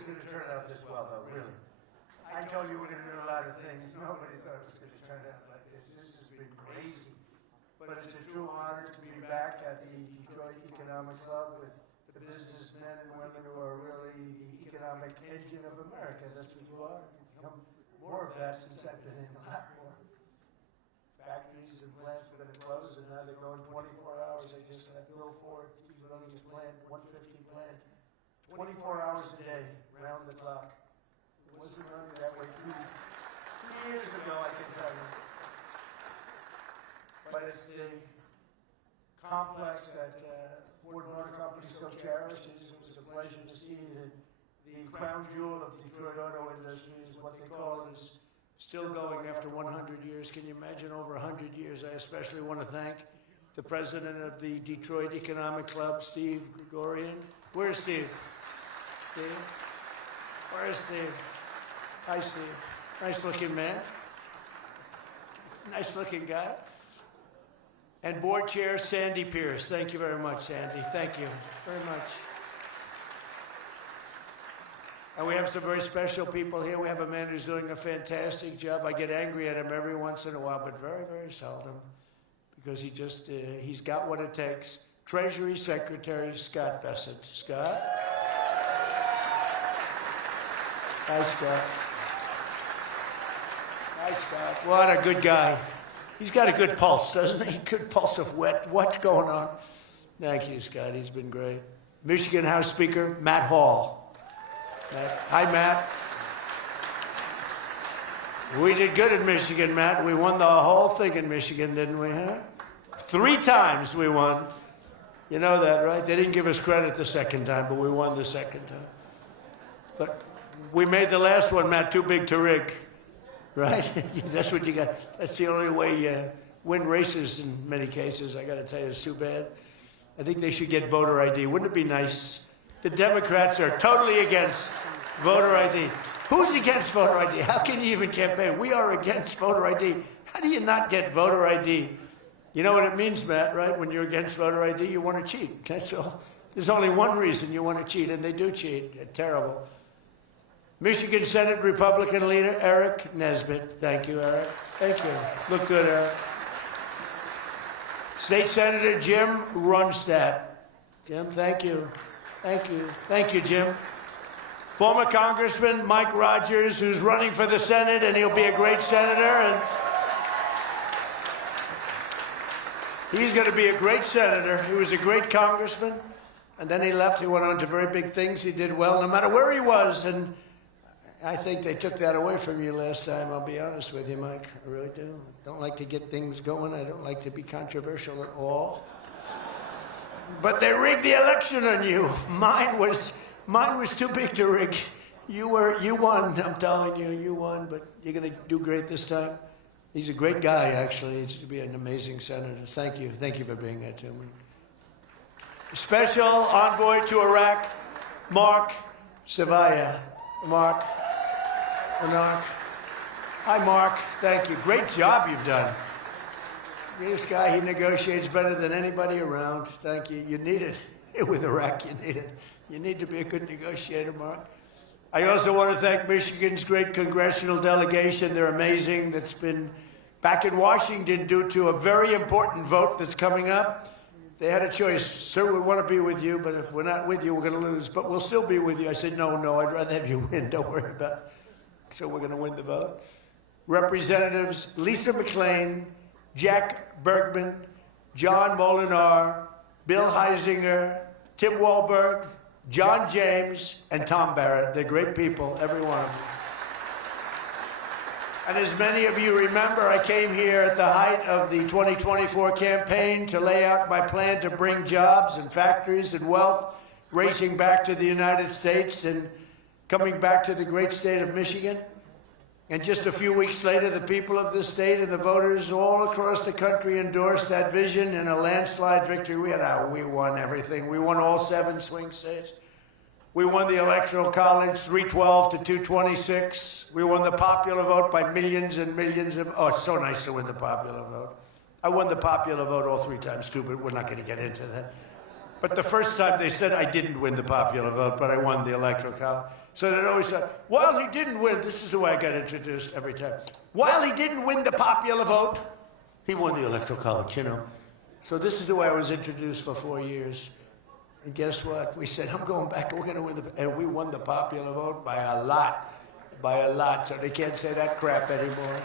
was going to turn out this well, though, really. I told you we're going to do a lot of things. Nobody thought it was going to turn out like this. This has been crazy. But it's a true honor to be back at the Detroit Economic Club with the businessmen and women who are really the economic engine of America. That's what you are. You've become more of that since I've been in, a lot more. Factories and plants are going to close, and now they're going 24 hours. I just had Bill Ford, he's running his plant, 150 plant, 24 hours a day, round the clock. It wasn't running that way 2 years ago, I can tell you. But it's the complex that Ford Motor Company so cherishes. It was a pleasure to see that the crown jewel of Detroit auto industry is what they call it, is still going after 100 years. Can you imagine over 100 years? I especially want to thank the president of the Detroit Economic Club, Steve Gregorian. Where's Steve? Steve? Where's Steve? Hi, Steve. Nice looking man. Nice looking guy. And board chair Sandy Pierce. Thank you very much, Sandy. Thank you very much. And we have some very special people here. We have a man who's doing a fantastic job. I get angry at him every once in a while, but very, very seldom, because he's got what it takes. Treasury Secretary Scott Bessent. Scott? Hi, Scott. Hi, Scott. What a good guy. He's got a good pulse, doesn't he? Good pulse of what's going on. Thank you, Scott. He's been great. Michigan House Speaker Matt Hall. Hi, Matt. We did good in Michigan, Matt. We won the whole thing in Michigan, didn't we, huh? 3 times we won. You know that, right? They didn't give us credit the second time, but we won the second time. But we made the last one, Matt, too big to rig. Right? That's what you got. That's the only way you win races in many cases. I got to tell you, it's too bad. I think they should get voter ID. Wouldn't it be nice? The Democrats are totally against voter ID. Who's against voter ID? How can you even campaign? We are against voter ID. How do you not get voter ID? You know what it means, Matt, right? When you're against voter ID, you want to cheat. That's all. There's only one reason you want to cheat, and they do cheat. They're terrible. Michigan Senate Republican leader Eric Nesbitt. Thank you, Eric. Thank you. Look good, Eric. State Senator Jim Runstad. Jim, thank you. Thank you. Thank you, Jim. Former Congressman Mike Rogers, who's running for the Senate, and he'll be a great senator. And he's going to be a great senator. He was a great congressman, and then he left. He went on to very big things. He did well no matter where he was, and I think they took that away from you last time, I'll be honest with you, Mike. I really do. I don't like to get things going. I don't like to be controversial at all. But they rigged the election on you. Mine was too big to rig. You won, I'm telling you, you won, but you're going to do great this time. He's a great guy, actually. He's to be an amazing senator. Thank you. Thank you for being here, too. Special envoy to Iraq, Mark Savaya. Mark. Hi, Mark. Thank you. Great job you've done. This guy, he negotiates better than anybody around. Thank you. You need it. With Iraq, you need it. You need to be a good negotiator, Mark. I also want to thank Michigan's great congressional delegation. They're amazing. That's been back in Washington due to a very important vote that's coming up. They had a choice. Sir, we want to be with you, but if we're not with you, we're going to lose. But we'll still be with you. I said, no, I'd rather have you win. Don't worry about it. So we're going to win the vote. Representatives Lisa McClain, Jack Bergman, John Molinar, Bill Heisinger, Tim Walberg, John James, and Tom Barrett. They're great people, every one of them. And as many of you remember, I came here at the height of the 2024 campaign to lay out my plan to bring jobs and factories and wealth racing back to the United States and coming back to the great state of Michigan. And just a few weeks later, the people of this state and the voters all across the country endorsed that vision in a landslide victory. We won everything. We won all 7 swing states. We won the Electoral College 312 to 226. We won the popular vote by millions and millions of... Oh, it's so nice to win the popular vote. I won the popular vote all 3 times, too, but we're not going to get into that. But the first time they said I didn't win the popular vote, but I won the Electoral College. So they'd always say, while he didn't win, this is the way I got introduced every time. While he didn't win the popular vote, he won the Electoral College, you know. So this is the way I was introduced for 4 years. And guess what? We said, I'm going back, we're going to win and we won the popular vote by a lot. So they can't say that crap anymore.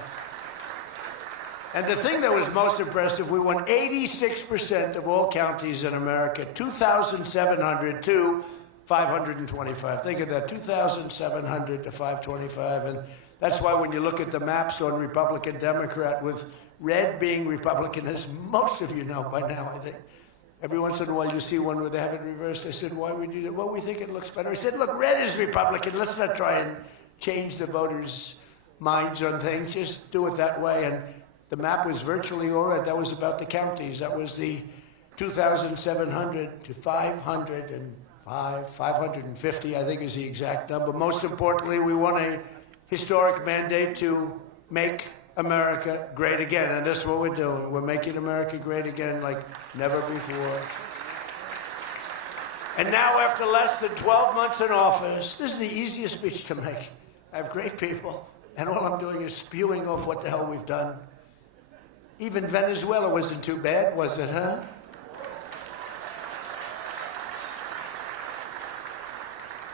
And the thing that was most impressive, we won 86% of all counties in America, 2,700 to 525. Think of that, 2,700 to 525. And that's why when you look at the maps on Republican, Democrat, with red being Republican, as most of you know by now, I think. Every once in a while you see one where they have it reversed. I said, why would you do that? Well, we think it looks better. I said, look, red is Republican. Let's not try and change the voters' minds on things. Just do it that way. And the map was virtually all red. That was about the counties. That was the 2,700 to 550, I think is the exact number. Most importantly, we won a historic mandate to make America great again. And this is what we're doing. We're making America great again like never before. And now, after less than 12 months in office, this is the easiest speech to make. I have great people, and all I'm doing is spewing off what the hell we've done. Even Venezuela wasn't too bad, was it, huh?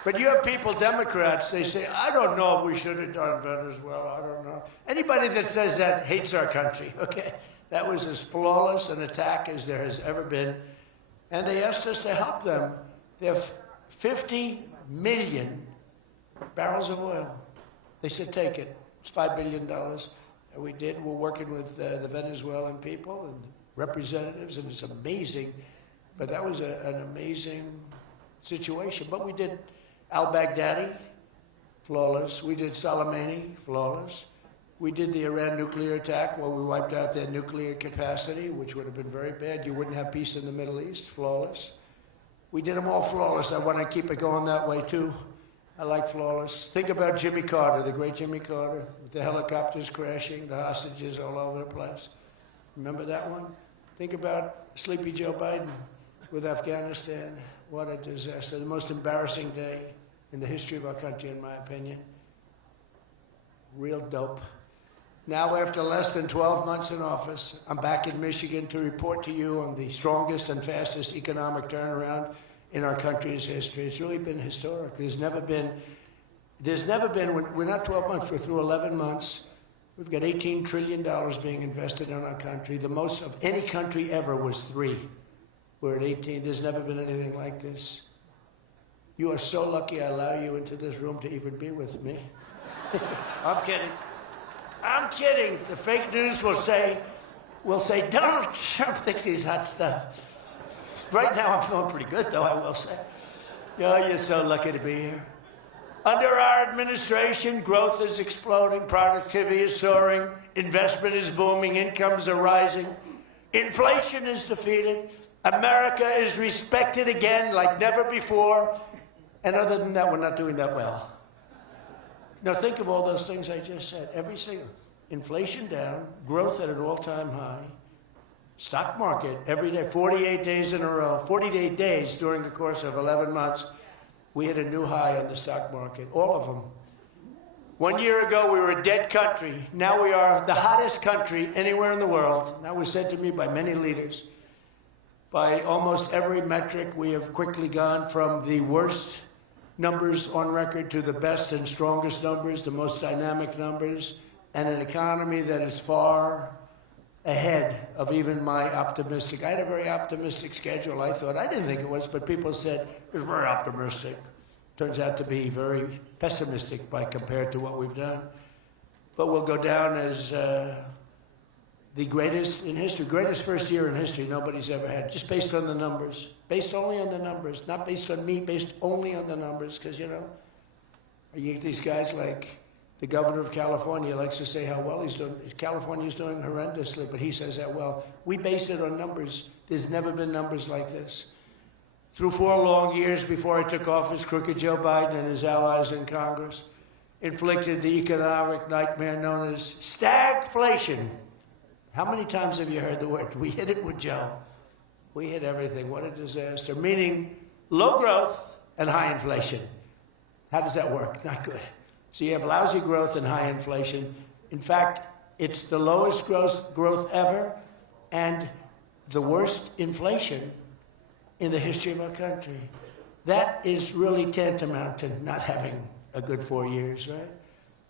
But you have people, Democrats, they say, I don't know if we should have done Venezuela, I don't know. Anybody that says that hates our country, okay? That was as flawless an attack as there has ever been. And they asked us to help them. They have 50 million barrels of oil. They said, take it. It's $5 billion. And we did. We're working with the Venezuelan people and representatives, and it's amazing. But that was an amazing situation. But we did al-Baghdadi, flawless. We did Soleimani, flawless. We did the Iran nuclear attack where we wiped out their nuclear capacity, which would have been very bad. You wouldn't have peace in the Middle East, flawless. We did them all flawless. I want to keep it going that way, too. I like flawless. Think about Jimmy Carter, the great Jimmy Carter, with the helicopters crashing, the hostages all over the place. Remember that one? Think about Sleepy Joe Biden with Afghanistan. What a disaster. The most embarrassing day in the history of our country, in my opinion. Real dope. Now, after less than 12 months in office, I'm back in Michigan to report to you on the strongest and fastest economic turnaround in our country's history. It's really been historic. There's never been, we're not 12 months, we're through 11 months. We've got $18 trillion being invested in our country. The most of any country ever was 3. We're at 18. There's never been anything like this. You are so lucky I allow you into this room to even be with me. I'm kidding. I'm kidding. The fake news will say, Donald Trump thinks he's hot stuff. Right now, I'm feeling pretty good, though, I will say. Oh, you're so lucky to be here. Under our administration, growth is exploding, productivity is soaring, investment is booming, incomes are rising, inflation is defeated, America is respected again like never before, and other than that, we're not doing that well. Now, think of all those things I just said. Every single, inflation down, growth at an all-time high, stock market every day, 48 days in a row, 48 days during the course of 11 months, we hit a new high on the stock market, all of them. 1 year ago, we were a dead country. Now we are the hottest country anywhere in the world. That was said to me by many leaders. By almost every metric, we have quickly gone from the worst numbers on record to the best and strongest numbers, the most dynamic numbers, and an economy that is far ahead of even my optimistic. I had a very optimistic schedule, I thought. I didn't think it was, but people said it was very optimistic. Turns out to be very pessimistic by compared to what we've done. But we'll go down as the greatest in history, greatest first year in history nobody's ever had, just based on the numbers. Based only on the numbers, not based on me, based only on the numbers, because, you know, you get these guys like the governor of California likes to say how well he's doing. California's doing horrendously, but he says that well. We base it on numbers. There's never been numbers like this. Through 4 long years before I took office, crooked Joe Biden and his allies in Congress inflicted the economic nightmare known as stagflation. How many times have you heard the word? We hit it with Joe. We hit everything. What a disaster. Meaning low growth and high inflation. How does that work? Not good. So you have lousy growth and high inflation. In fact, it's the lowest growth ever and the worst inflation in the history of our country. That is really tantamount to not having a good 4 years, right?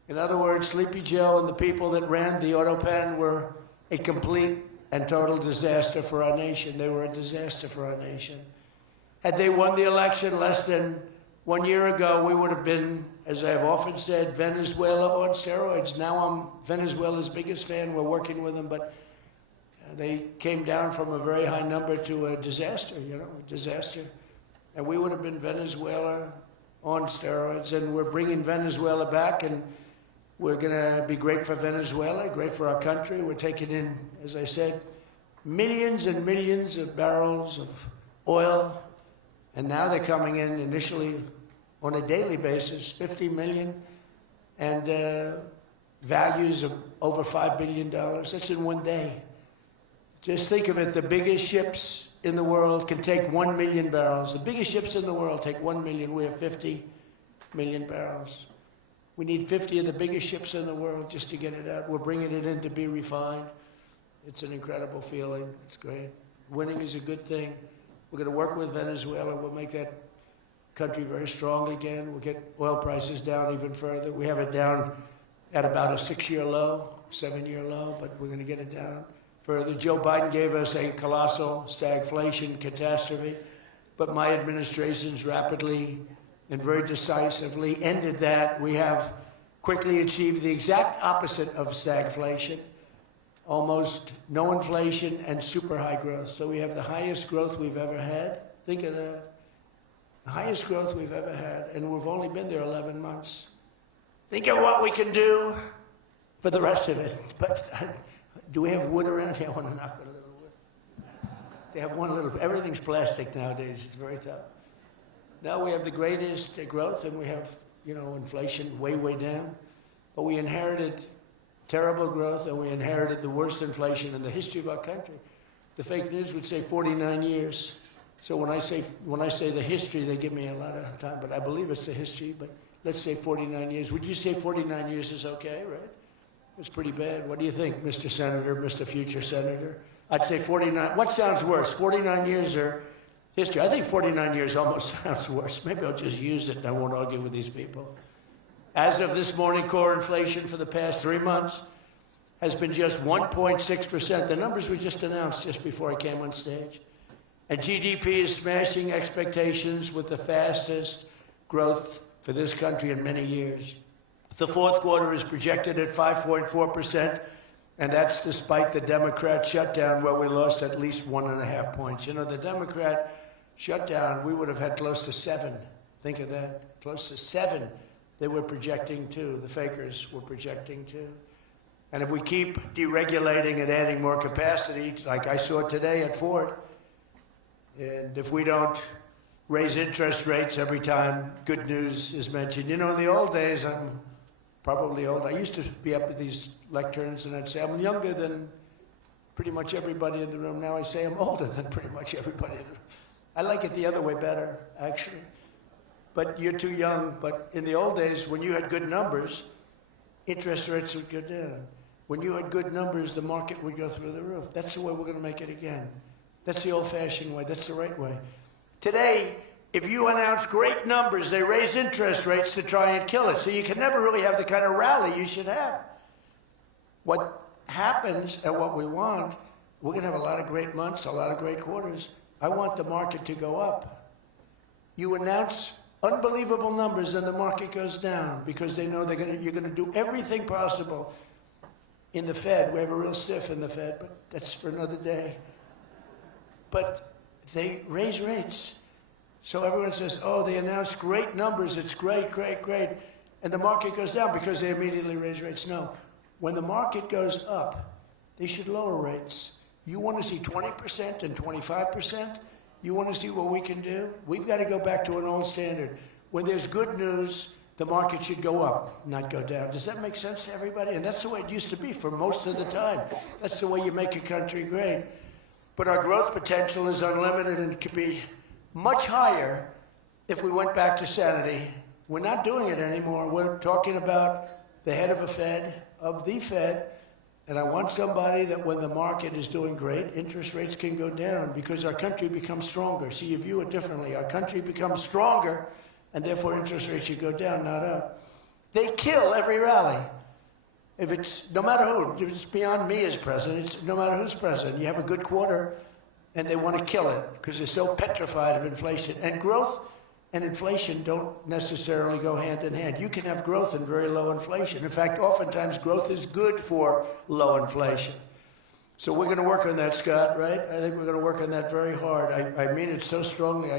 In other words, Sleepy Joe and the people that ran the auto pen were a complete and total disaster for our nation. They were a disaster for our nation. Had they won the election less than 1 year ago, we would have been, as I've often said, Venezuela on steroids. Now I'm Venezuela's biggest fan. We're working with them, but they came down from a very high number to a disaster, a disaster. And we would have been Venezuela on steroids, and we're bringing Venezuela back, and we're going to be great for Venezuela, great for our country. We're taking in, as I said, millions and millions of barrels of oil, and now they're coming in initially on a daily basis, 50 million, and values of over $5 billion. That's in one day. Just think of it, the biggest ships in the world can take 1 million barrels. The biggest ships in the world take 1 million. We have 50 million barrels. We need 50 of the biggest ships in the world just to get it out. We're bringing it in to be refined. It's an incredible feeling. It's great. Winning is a good thing. We're going to work with Venezuela. We'll make that country very strong again. We'll get oil prices down even further. We have it down at about a 6-year low, 7-year low, but we're going to get it down further. Joe Biden gave us a colossal stagflation catastrophe, but my administration's rapidly and very decisively ended that. We have quickly achieved the exact opposite of stagflation, almost no inflation and super high growth. So we have the highest growth we've ever had. Think of that. The highest growth we've ever had, and we've only been there 11 months. Think of what we can do for the rest of it. But do we have wood around here? I want to knock on a little wood. They have one little, everything's plastic nowadays. It's very tough. Now we have the greatest growth, and we have, inflation way, way down. But we inherited terrible growth, and we inherited the worst inflation in the history of our country. The fake news would say 49 years. So when I say the history, they give me a lot of time, but I believe it's the history. But let's say 49 years. Would you say 49 years is okay, right? It's pretty bad. What do you think, Mr. Senator, Mr. Future Senator? I'd say 49. What sounds worse, 49 years or history? I think 49 years almost sounds worse. Maybe I'll just use it and I won't argue with these people. As of this morning, core inflation for the past 3 months has been just 1.6%. The numbers we just announced just before I came on stage. And GDP is smashing expectations with the fastest growth for this country in many years. The fourth quarter is projected at 5.4%, and that's despite the Democrat shutdown where we lost at least 1.5 points. The Democrat shutdown, we would have had close to 7. Think of that, close to 7 they were projecting to, the fakers were projecting to. And if we keep deregulating and adding more capacity, like I saw today at Ford, and if we don't raise interest rates every time good news is mentioned. In the old days, I'm probably old. I used to be up at these lecterns and I'd say, I'm younger than pretty much everybody in the room. Now I say I'm older than pretty much everybody in the room. I like it the other way better, actually. But you're too young. But in the old days, when you had good numbers, interest rates would go down. When you had good numbers, the market would go through the roof. That's the way we're going to make it again. That's the old-fashioned way. That's the right way. Today, if you announce great numbers, they raise interest rates to try and kill it. So you can never really have the kind of rally you should have. What happens and what we want, we're going to have a lot of great months, a lot of great quarters. I want the market to go up. You announce unbelievable numbers and the market goes down because they know you're going to do everything possible. In the Fed, we have a real stiff in the Fed, but that's for another day. But they raise rates. So everyone says, oh, they announced great numbers. It's great, great, great. And the market goes down because they immediately raise rates. No. When the market goes up, they should lower rates. You want to see 20% and 25%? You want to see what we can do? We've got to go back to an old standard. When there's good news, the market should go up, not go down. Does that make sense to everybody? And that's the way it used to be for most of the time. That's the way you make a country great. But our growth potential is unlimited and could be much higher if we went back to sanity We're not doing it anymore. We're talking about the head of the Fed, and I want somebody that when the market is doing great, interest rates can go down because our country becomes stronger. See, you view it differently. Our country becomes stronger, and therefore interest rates should go down, not up. They kill every rally. If it's, no matter who, if it's beyond me as president, it's no matter who's president. You have a good quarter, and they want to kill it because they're so petrified of inflation. And growth and inflation don't necessarily go hand in hand. You can have growth and very low inflation. In fact, oftentimes growth is good for low inflation. So we're going to work on that, Scott, right? I think we're going to work on that very hard. I mean it so strongly,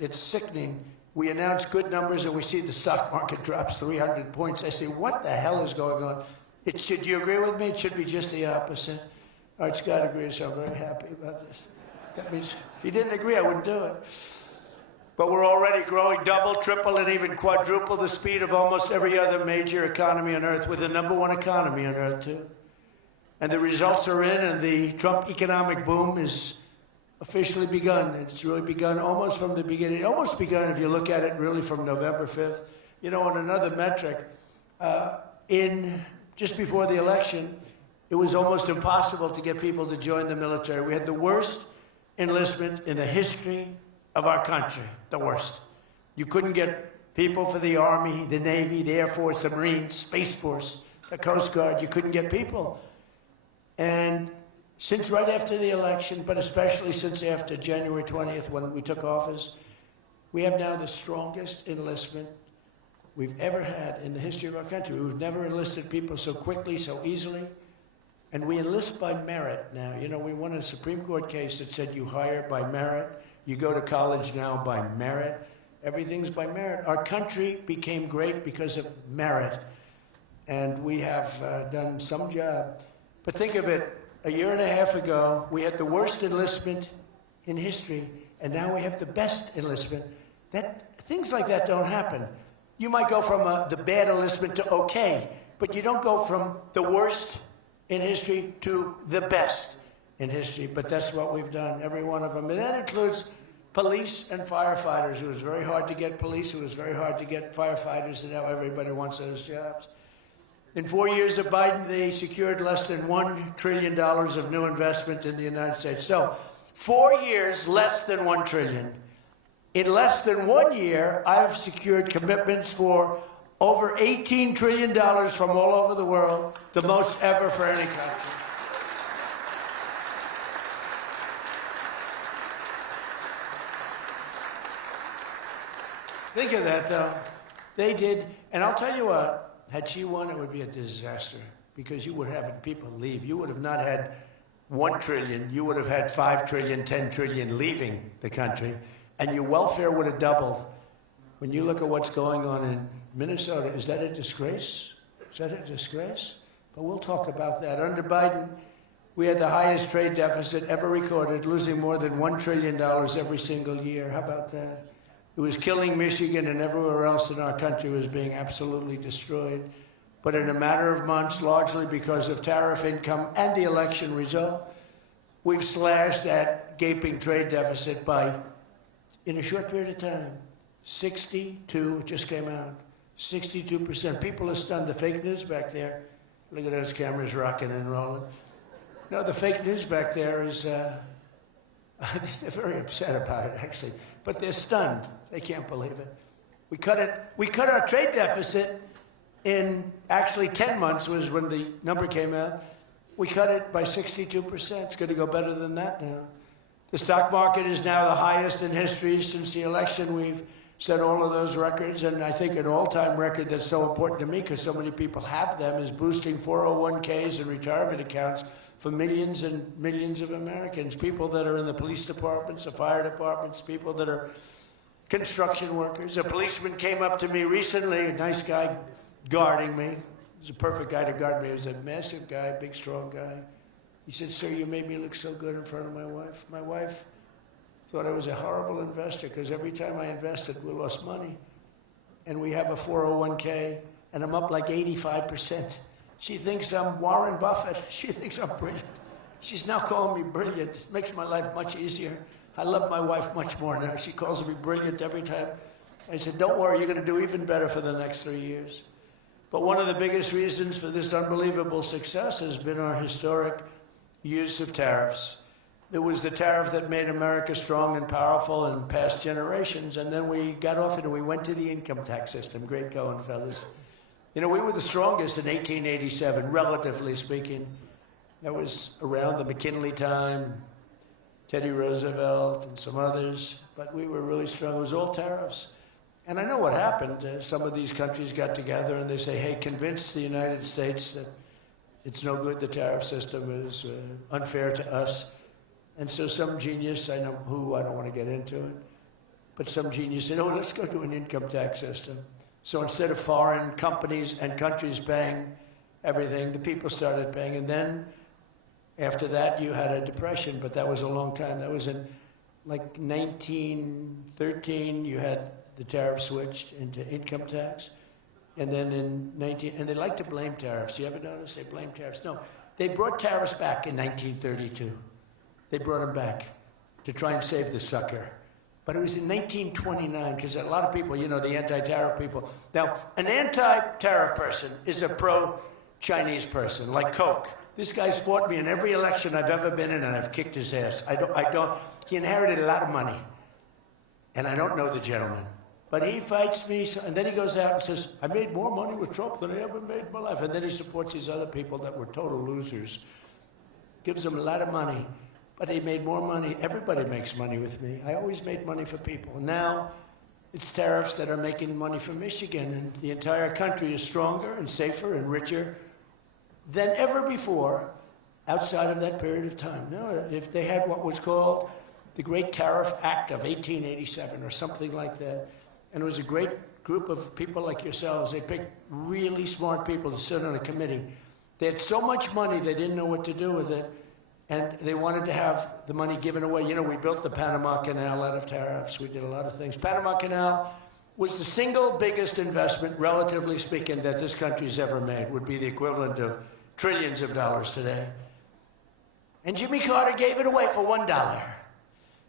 it's sickening. We announce good numbers and we see the stock market drops 300 points. I say, what the hell is going on? Do you agree with me? It should be just the opposite. All right, Scott agrees, so I'm very happy about this. That means if he didn't agree, I wouldn't do it. But we're already growing double, triple, and even quadruple the speed of almost every other major economy on Earth. We're the #1 economy on Earth, too. And the results are in, and the Trump economic boom is officially begun. It's really begun almost from the beginning. Almost begun if you look at it really from November 5th. You know, on another metric, just before the election, it was almost impossible to get people to join the military. We had the worst enlistment in the history of our country, the worst. You couldn't get people for the Army, the Navy, the Air Force, the Marines, Space Force, the Coast Guard. You couldn't get people. And since right after the election, but especially since after January 20th when we took office, we have now the strongest enlistment we've ever had in the history of our country. We've never enlisted people so quickly, so easily. And we enlist by merit now. You know, we won a Supreme Court case that said you hire by merit. You go to college now by merit. Everything's by merit. Our country became great because of merit. And we have done some job. But think of it, a year and a half ago, we had the worst enlistment in history, and now we have the best enlistment. Things like that don't happen. You might go from the bad enlistment to okay, but you don't go from the worst in history to the best in history. But that's what we've done, every one of them. And that includes police and firefighters. It was very hard to get police. It was very hard to get firefighters, and now everybody wants those jobs. In 4 years of Biden, they secured less than $1 trillion of new investment in the United States. So 4 years, less than $1 trillion. In less than 1 year, I've secured commitments for over $18 trillion from all over the world, the most ever for any country. Think of that, though. They did, and I'll tell you what, had she won, it would be a disaster because you would have people leave. You would have not had $1 trillion. You would have had $5 trillion, $10 trillion leaving the country, and your welfare would have doubled. When you look at what's going on in Minnesota, is that a disgrace? Is that a disgrace? But we'll talk about that. Under Biden, we had the highest trade deficit ever recorded, losing more than $1 trillion every single year. How about that? It was killing Michigan, and everywhere else in our country was being absolutely destroyed. But in a matter of months, largely because of tariff income and the election result, we've slashed that gaping trade deficit by, in a short period of time, 62, it just came out, 62%. People are stunned. The fake news back there, look at those cameras rocking and rolling. No, the fake news back there is, they're very upset about it, actually. But they're stunned. They can't believe it. We cut our trade deficit in actually 10 months was when the number came out. We cut it by 62%. It's going to go better than that now. The stock market is now the highest in history since the election. We've set all of those records, and I think an all-time record that's so important to me because so many people have them is boosting 401ks and retirement accounts for millions and millions of Americans, people that are in the police departments, the fire departments, people that are construction workers. A policeman came up to me recently, a nice guy guarding me. He was a perfect guy to guard me. He was a massive guy, big, strong guy. He said, "Sir, you made me look so good in front of my wife. My wife thought I was a horrible investor because every time I invested, we lost money. And we have a 401k, and I'm up like 85%. She thinks I'm Warren Buffett. She thinks I'm brilliant. She's now calling me brilliant. It makes my life much easier. I love my wife much more now. She calls me brilliant every time. I said, don't worry, you're going to do even better for the next 3 years. But one of the biggest reasons for this unbelievable success has been our historic use of tariffs. It was the tariff that made America strong and powerful in past generations, and then we got off and we went to the income tax system. Great going, fellas. You know, we were the strongest in 1887, relatively speaking. That was around the McKinley time, Teddy Roosevelt and some others, but we were really strong. It was all tariffs. And I know what happened. Some of these countries got together and they say, hey, convince the United States that it's no good, the tariff system is unfair to us. And so some genius, I know who, I don't want to get into it, but some genius said, oh, let's go to an income tax system. So instead of foreign companies and countries paying everything, the people started paying. And then after that, you had a depression, but that was a long time. That was in like 1913, you had the tariff switched into income tax. And then in and they like to blame tariffs. You ever notice they blame tariffs? No, they brought tariffs back in 1932. They brought them back to try and save the sucker. But it was in 1929, because a lot of people, you know, the anti-tariff people. Now, an anti-tariff person is a pro-Chinese person, like Koch. This guy's fought me in every election I've ever been in, and I've kicked his ass. He inherited a lot of money, and I don't know the gentleman. But he fights me, and then he goes out and says, I made more money with Trump than I ever made in my life. And then he supports these other people that were total losers. Gives them a lot of money. But he made more money. Everybody makes money with me. I always made money for people. Now, it's tariffs that are making money for Michigan, and the entire country is stronger and safer and richer than ever before outside of that period of time. No, if they had what was called the Great Tariff Act of 1887 or something like that, and it was a great group of people like yourselves. They picked really smart people to sit on a committee. They had so much money they didn't know what to do with it, and they wanted to have the money given away. You know, we built the Panama Canal out of tariffs. We did a lot of things. Panama Canal was the single biggest investment, relatively speaking, that this country's ever made. Would be the equivalent of trillions of dollars today. And Jimmy Carter gave it away for $1. It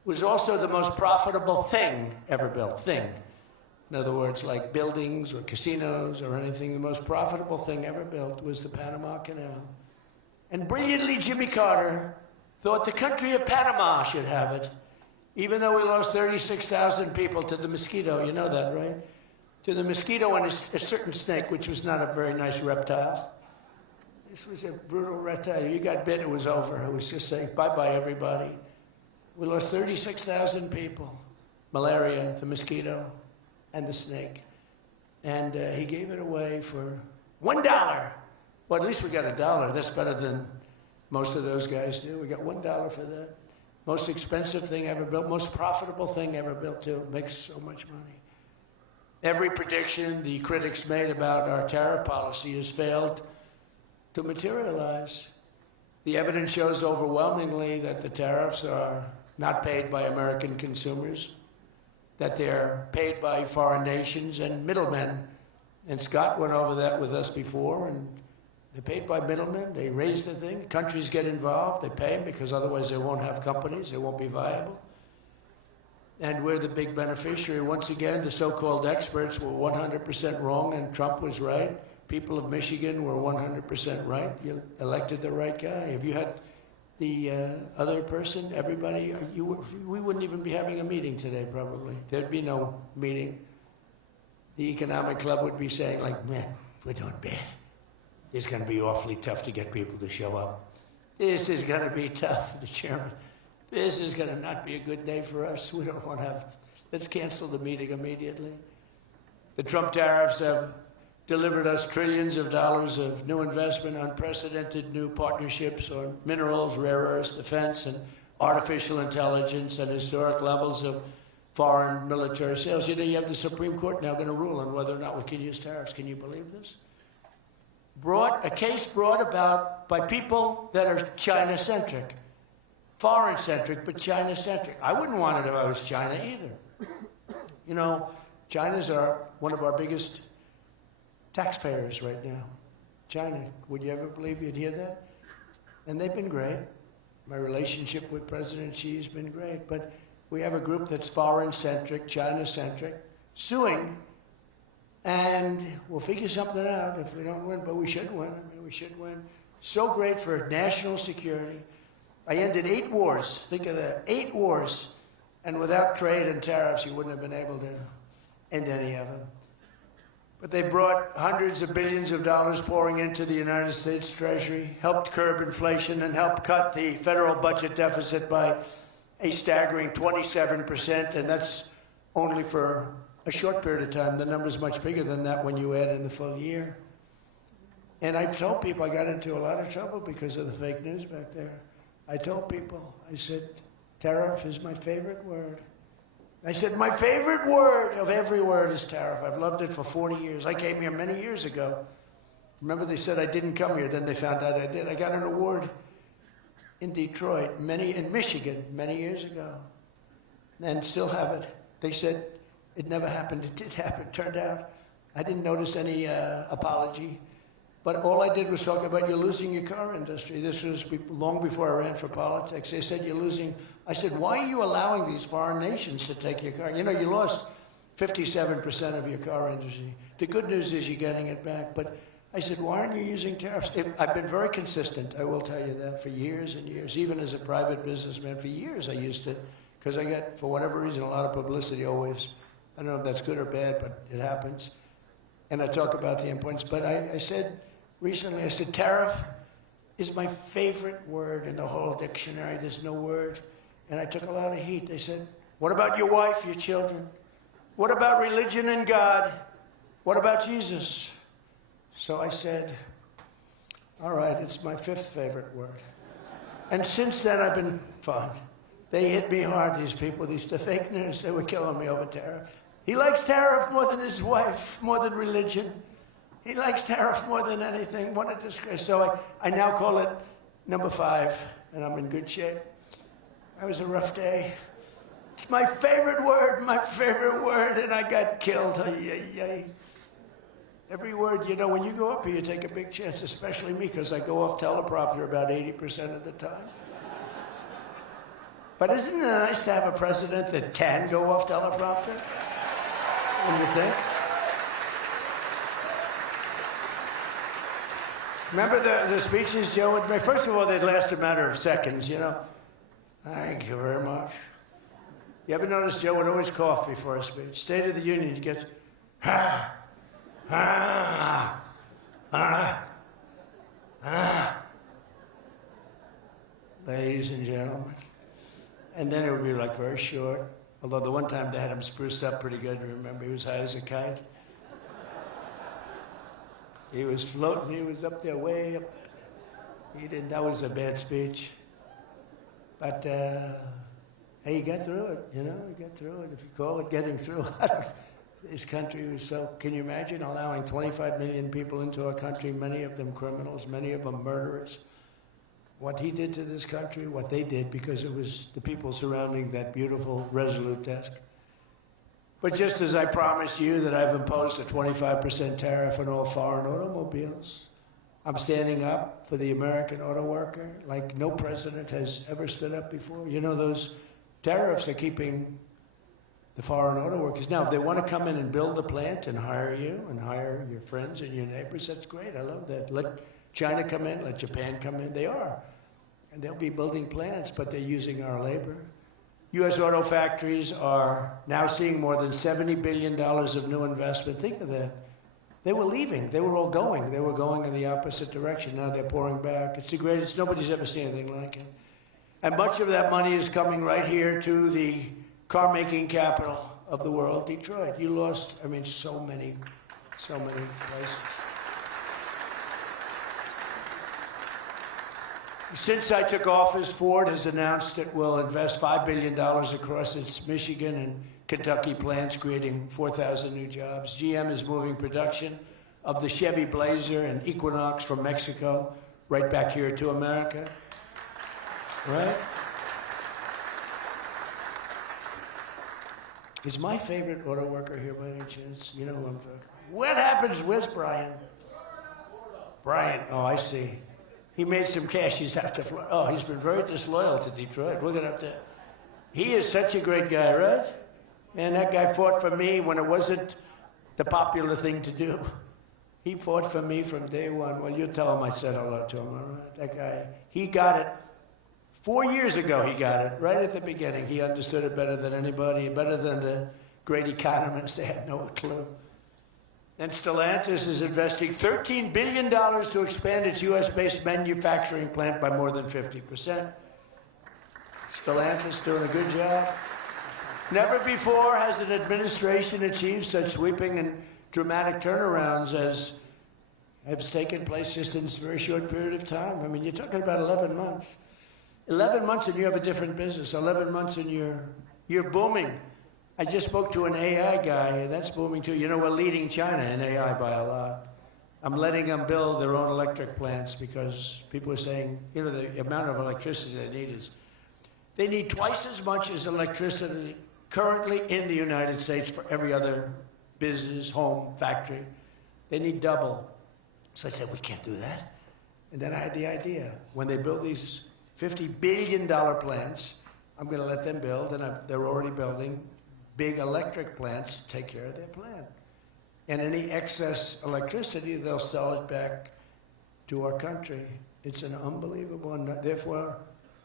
was also the most profitable thing ever built. In other words, like buildings or casinos or anything, the most profitable thing ever built was the Panama Canal. And brilliantly, Jimmy Carter thought the country of Panama should have it, even though we lost 36,000 people to the mosquito. You know that, right? To the mosquito and a certain snake, which was not a very nice reptile. This was a brutal reptile. You got bit, it was over. It was just saying, bye-bye, everybody. We lost 36,000 people. Malaria, the mosquito, and the snake. And he gave it away for $1. Well, at least we got $1. That's better than most of those guys do. We got $1 for that. Most expensive thing ever built, most profitable thing ever built, too. Makes so much money. Every prediction the critics made about our tariff policy has failed to materialize. The evidence shows overwhelmingly that the tariffs are not paid by American consumers, that they're paid by foreign nations and middlemen. And Scott went over that with us before, and they're paid by middlemen. They raise the thing. Countries get involved. They pay them because otherwise they won't have companies. They won't be viable. And we're the big beneficiary. Once again, the so-called experts were 100% wrong, and Trump was right. People of Michigan were 100% right. You elected the right guy. Have you had the other person, everybody, we wouldn't even be having a meeting today, probably. There'd be no meeting. The economic club would be saying, like, man, we're doing bad. It's going to be awfully tough to get people to show up. This is going to be tough, the chairman. This is going to not be a good day for us. We don't want to have, let's cancel the meeting immediately. The Trump tariffs have delivered us trillions of dollars of new investment, unprecedented new partnerships on minerals, rare earths, defense, and artificial intelligence, and historic levels of foreign military sales. You know, you have the Supreme Court now going to rule on whether or not we can use tariffs. Can you believe this? A case brought about by people that are China-centric, foreign-centric, but China-centric. I wouldn't want it if I was China either. You know, China's one of our biggest taxpayers right now. China, would you ever believe you'd hear that? And they've been great. My relationship with President Xi has been great, but we have a group that's foreign-centric, China-centric, suing, and we'll figure something out if we don't win, but we should win. I mean, we should win. So great for national security. I ended 8 wars. Think of that, 8 wars. And without trade and tariffs, you wouldn't have been able to end any of them. But they brought hundreds of billions of dollars pouring into the United States Treasury, helped curb inflation, and helped cut the federal budget deficit by a staggering 27%, and that's only for a short period of time. The number's much bigger than that when you add in the full year. And I've told people I got into a lot of trouble because of the fake news back there. I told people, I said, tariff is my favorite word. I said, my favorite word of every word is tariff. I've loved it for 40 years. I came here many years ago. Remember they said I didn't come here, then they found out I did. I got an award in Detroit, in Michigan, many years ago, and still have it. They said it never happened. It did happen. Turned out I didn't notice any apology. But all I did was talk about you're losing your car industry. This was long before I ran for politics. They said you're losing. I said, why are you allowing these foreign nations to take your car? You know, you lost 57% of your car industry. The good news is you're getting it back. But I said, why aren't you using tariffs? I've been very consistent, I will tell you that, for years and years. Even as a private businessman, for years I used it. Because I got, for whatever reason, a lot of publicity always. I don't know if that's good or bad, but it happens. And I talk about the importance. But I said, recently, I said, tariff is my favorite word in the whole dictionary. There's no word. And I took a lot of heat. They said, what about your wife, your children? What about religion and God? What about Jesus? So I said, all right, it's my 5th favorite word. And since then, I've been fine. They hit me hard, these people, these fake news. They were killing me over tariff. He likes tariff more than his wife, more than religion. He likes tariff more than anything. What a disgrace. So I now call it number 5, and I'm in good shape. That was a rough day. It's my favorite word, and I got killed. Every word, you know, when you go up here, you take a big chance, especially me, because I go off teleprompter about 80% of the time. But isn't it nice to have a president that can go off teleprompter? Don't you think? Remember the speeches Joe would make? First of all, they'd last a matter of seconds, you know. Thank you very much. You ever notice Joe would always cough before a speech? State of the Union, he gets, ladies and gentlemen. And then it would be like very short. Although the one time they had him spruced up pretty good, remember, he was high as a kite. He was floating, he was up there way up. That was a bad speech. But, hey, you got through it, you know, you got through it. If you call it getting through it. This country was so, can you imagine allowing 25 million people into our country, many of them criminals, many of them murderers? What he did to this country, what they did, because it was the people surrounding that beautiful Resolute desk. But just as I promised you that I've imposed a 25% tariff on all foreign automobiles, I'm standing up for the American auto worker like no president has ever stood up before. You know, those tariffs are keeping the foreign auto workers. Now, if they want to come in and build the plant and hire you and hire your friends and your neighbors, that's great. I love that. Let China come in, let Japan come in. They are. And they'll be building plants, but they're using our labor. U.S. auto factories are now seeing more than $70 billion of new investment. Think of that. They were leaving. They were all going. They were going in the opposite direction. Now they're pouring back. It's the greatest. Nobody's ever seen anything like it. And much of that money is coming right here to the car-making capital of the world, Detroit. You lost, I mean, so many places. Since I took office, Ford has announced it will invest $5 billion across its Michigan and Kentucky plants, creating 4,000 new jobs. GM is moving production of the Chevy Blazer and Equinox from Mexico right back here to America. Right? Is my favorite auto worker here by any chance? You know who I'm talking. What happens? Where's Brian? Brian, oh, I see. He made some cash. He's after Florida. Oh, he's been very disloyal to Detroit. We're going to have to. He is such a great guy, right? And that guy fought for me when it wasn't the popular thing to do. He fought for me from day one. Well, you tell him I said hello to him, all right? That guy, he got it. 4 years ago, he got it, right at the beginning. He understood it better than anybody, better than the great economists. They had no clue. And Stellantis is investing $13 billion to expand its U.S.-based manufacturing plant by more than 50%. Stellantis doing a good job. Never before has an administration achieved such sweeping and dramatic turnarounds as has taken place just in this very short period of time. I mean, you're talking about 11 months. 11 months and you have a different business. 11 months and you're booming. I just spoke to an AI guy, and that's booming too. You know, we're leading China in AI by a lot. I'm letting them build their own electric plants because people are saying, you know, the amount of electricity they need is, they need twice as much as electricity currently in the United States for every other business, home, factory. They need double. So I said, we can't do that. And then I had the idea. When they build these $50 billion plants, I'm going to let them build, and they're already building big electric plants to take care of their plant. And any excess electricity, they'll sell it back to our country. It's an unbelievable, and therefore,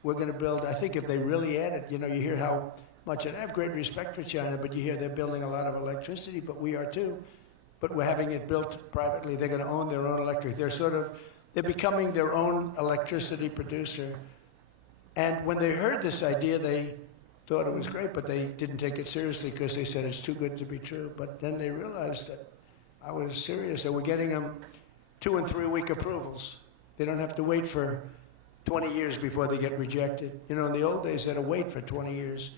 we're going to build, I think if they really add it, you know, you hear how much, and I have great respect for China, but you hear they're building a lot of electricity, but we are too. But we're having it built privately. They're going to own their own electric. They're becoming their own electricity producer. And when they heard this idea, they thought it was great, but they didn't take it seriously because they said it's too good to be true. But then they realized that I was serious. They were getting them 2- and 3-week approvals. They don't have to wait for 20 years before they get rejected. You know, in the old days, they had to wait for 20 years,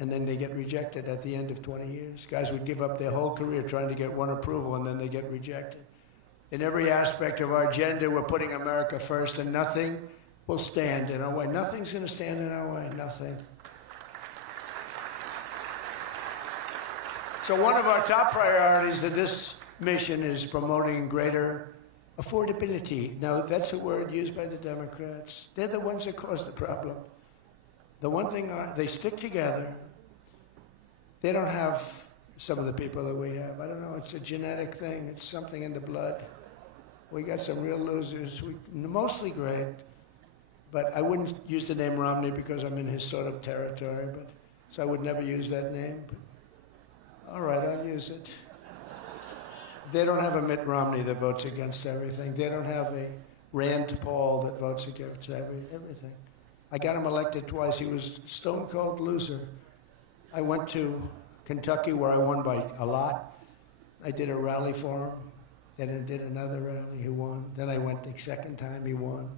and then they get rejected at the end of 20 years. Guys would give up their whole career trying to get one approval, and then they get rejected. In every aspect of our agenda, we're putting America first, and nothing will stand in our way. Nothing's going to stand in our way, nothing. So one of our top priorities in this mission is promoting greater affordability. Now, that's a word used by the Democrats. They're the ones that cause the problem. The one thing, they stick together. They don't have some of the people that we have. I don't know, it's a genetic thing. It's something in the blood. We got some real losers, mostly great, but I wouldn't use the name Romney because I'm in his sort of territory, so I would never use that name. But, all right, I'll use it. They don't have a Mitt Romney that votes against everything. They don't have a Rand Paul that votes against everything. I got him elected twice. He was a stone cold loser. I went to Kentucky where I won by a lot. I did a rally for him. Then I did another rally, he won. Then I went the second time, he won.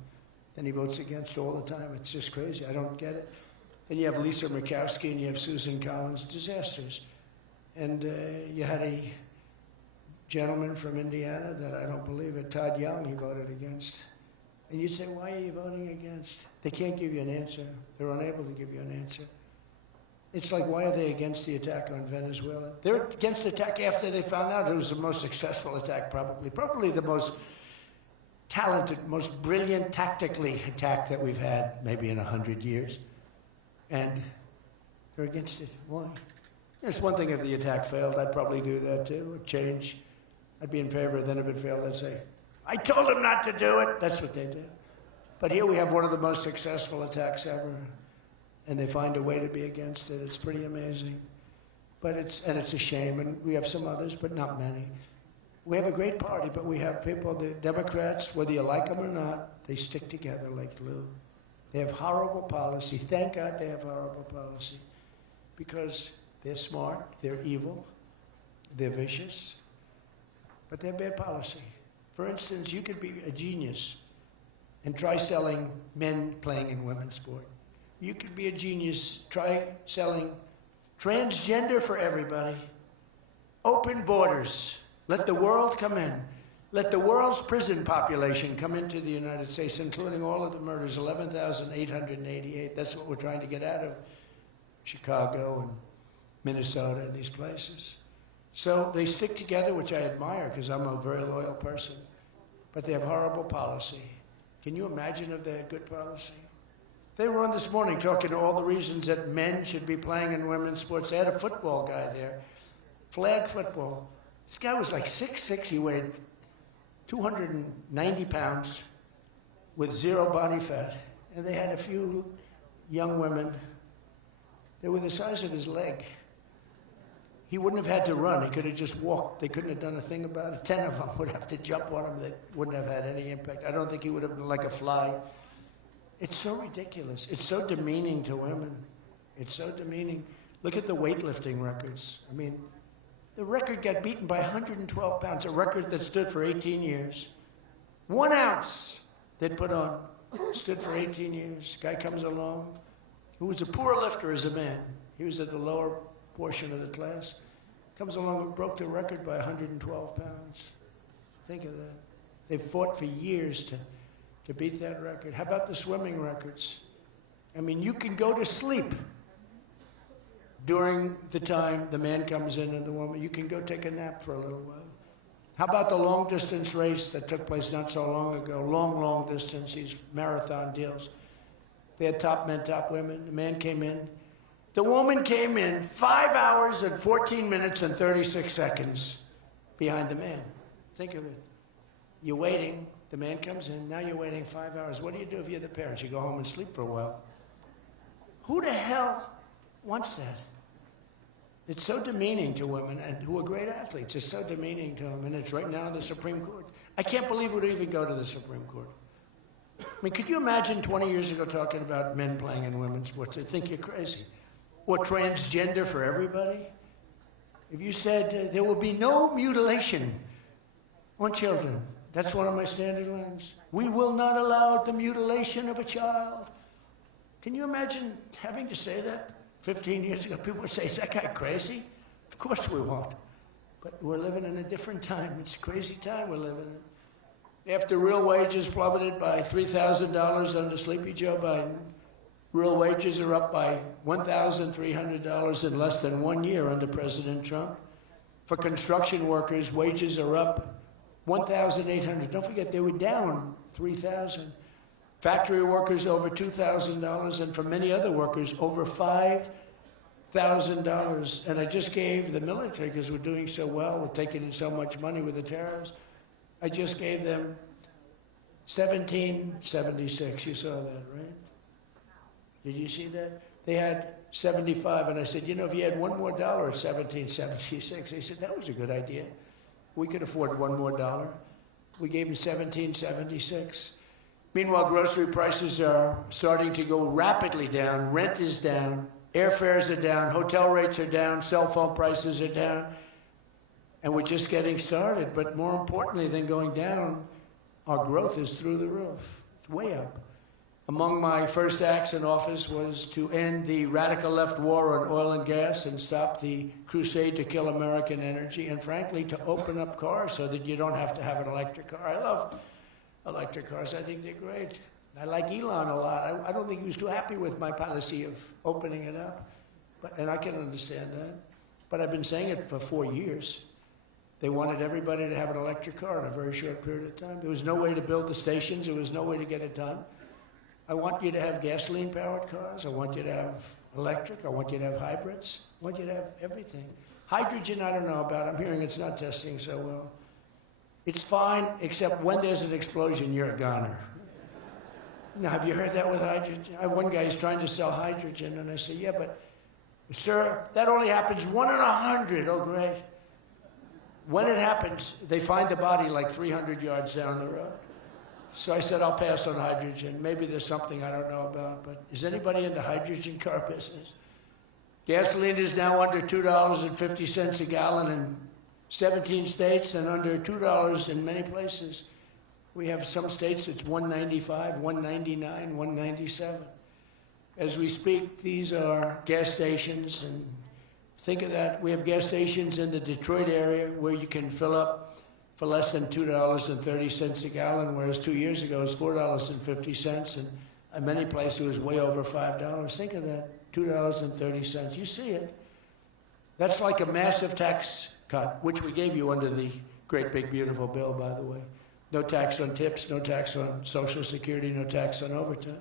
Then he votes against all the time. It's just crazy. I don't get it. Then you have Lisa Murkowski and you have Susan Collins, disasters. And you had a gentleman from Indiana that I don't believe it, Todd Young, he voted against. And you'd say, why are you voting against? They can't give you an answer. They're unable to give you an answer. It's like, why are they against the attack on Venezuela? They're against the attack after they found out it was the most successful attack, probably the most talented, most brilliant tactically attack that we've had maybe in 100 years. And they're against it. Why? It's one thing if the attack failed, I'd probably do that too, or change. I'd be in favor. Then if it failed, I'd say, I told them not to do it. That's what they do. But here we have one of the most successful attacks ever, and they find a way to be against it. It's pretty amazing. But it's a shame, and we have some others, but not many. We have a great party, but we have people, the Democrats, whether you like them or not, they stick together like glue. They have horrible policy. Thank God they have horrible policy, because they're smart, they're evil, they're vicious, but they're bad policy. For instance, you could be a genius and try selling men playing in women's sport. You could be a genius, try selling transgender for everybody, open borders, let the world come in, let the world's prison population come into the United States, including all of the murders, 11,888. That's what we're trying to get out of Chicago and Minnesota and these places. So they stick together, which I admire because I'm a very loyal person, but they have horrible policy. Can you imagine if they had good policy? They were on this morning talking to all the reasons that men should be playing in women's sports. They had a football guy there, flag football. This guy was like 6'6", he weighed 290 pounds with zero body fat. And they had a few young women. They were the size of his leg. He wouldn't have had to run. He could have just walked. They couldn't have done a thing about it. 10 of them would have to jump on him. That wouldn't have had any impact. I don't think he would have been like a fly. It's so ridiculous. It's so demeaning to women. It's so demeaning. Look at the weightlifting records. I mean, the record got beaten by 112 pounds, a record that stood for 18 years. 1 ounce they'd put on stood for 18 years. Guy comes along who was a poor lifter as a man. He was at the lower portion of the class. Comes along and broke the record by 112 pounds. Think of that. They fought for years to beat that record. How about the swimming records? I mean, you can go to sleep during the time the man comes in and the woman. You can go take a nap for a little while. How about the long distance race that took place not so long ago? Long distance, these marathon deals. They had top men, top women. The man came in. The woman came in 5 hours and 14 minutes and 36 seconds behind the man. Think of it. You're waiting. The man comes in. Now you're waiting 5 hours. What do you do if you're the parents? You go home and sleep for a while. Who the hell wants that? It's so demeaning to women, and who are great athletes. It's so demeaning to them, and it's right now in the Supreme Court. I can't believe it would even go to the Supreme Court. I mean, could you imagine 20 years ago talking about men playing in women's sports? They'd think you're crazy. Or transgender for everybody? If you said there will be no mutilation on children, that's one of my standing lines. We will not allow the mutilation of a child. Can you imagine having to say that? 15 years ago, people would say, is that guy crazy? Of course we won't. But we're living in a different time. It's a crazy time we're living in. After real wages plummeted by $3,000 under Sleepy Joe Biden, real wages are up by $1,300 in less than 1 year under President Trump. For construction workers, wages are up $1,800. Don't forget, they were down $3,000. Factory workers over $2,000, and for many other workers, over $5,000. And I just gave the military, because we're doing so well, we're taking in so much money with the tariffs, I just gave them $1,776. You saw that, right? Did you see that? They had 75, and I said, you know, if you had one more dollar, $1,776. They said, that was a good idea. We could afford one more dollar. We gave them $1,776. Meanwhile, grocery prices are starting to go rapidly down. Rent is down. Airfares are down. Hotel rates are down. Cell phone prices are down. And we're just getting started. But more importantly than going down, our growth is through the roof. It's way up. Among my first acts in office was to end the radical left war on oil and gas and stop the crusade to kill American energy, and frankly, to open up cars so that you don't have to have an electric car. I love electric cars. I think they're great. I like Elon a lot. I don't think he was too happy with my policy of opening it up, and I can understand that. But I've been saying it for 4 years. They wanted everybody to have an electric car in a very short period of time. There was no way to build the stations. There was no way to get it done. I want you to have gasoline-powered cars. I want you to have electric. I want you to have hybrids. I want you to have everything. Hydrogen, I don't know about. I'm hearing it's not testing so well. It's fine, except when there's an explosion, you're a goner. Now, have you heard that with hydrogen? I have one guy who's trying to sell hydrogen, and I say, yeah, but, sir, that only happens 1 in 100. Oh, great. When it happens, they find the body like 300 yards down the road. So I said, I'll pass on hydrogen. Maybe there's something I don't know about, but is anybody in the hydrogen car business? Gasoline is now under $2.50 a gallon in 17 states and under $2 in many places. We have some states it's $1.95, $1.99, $1.97. As we speak, these are gas stations, and think of that. We have gas stations in the Detroit area where you can fill up for less than $2.30 a gallon, whereas 2 years ago it was $4.50, and in many places it was way over $5. Think of that, $2.30. You see it. That's like a massive tax cut, which we gave you under the great big beautiful bill, by the way. No tax on tips, no tax on Social Security, no tax on overtime.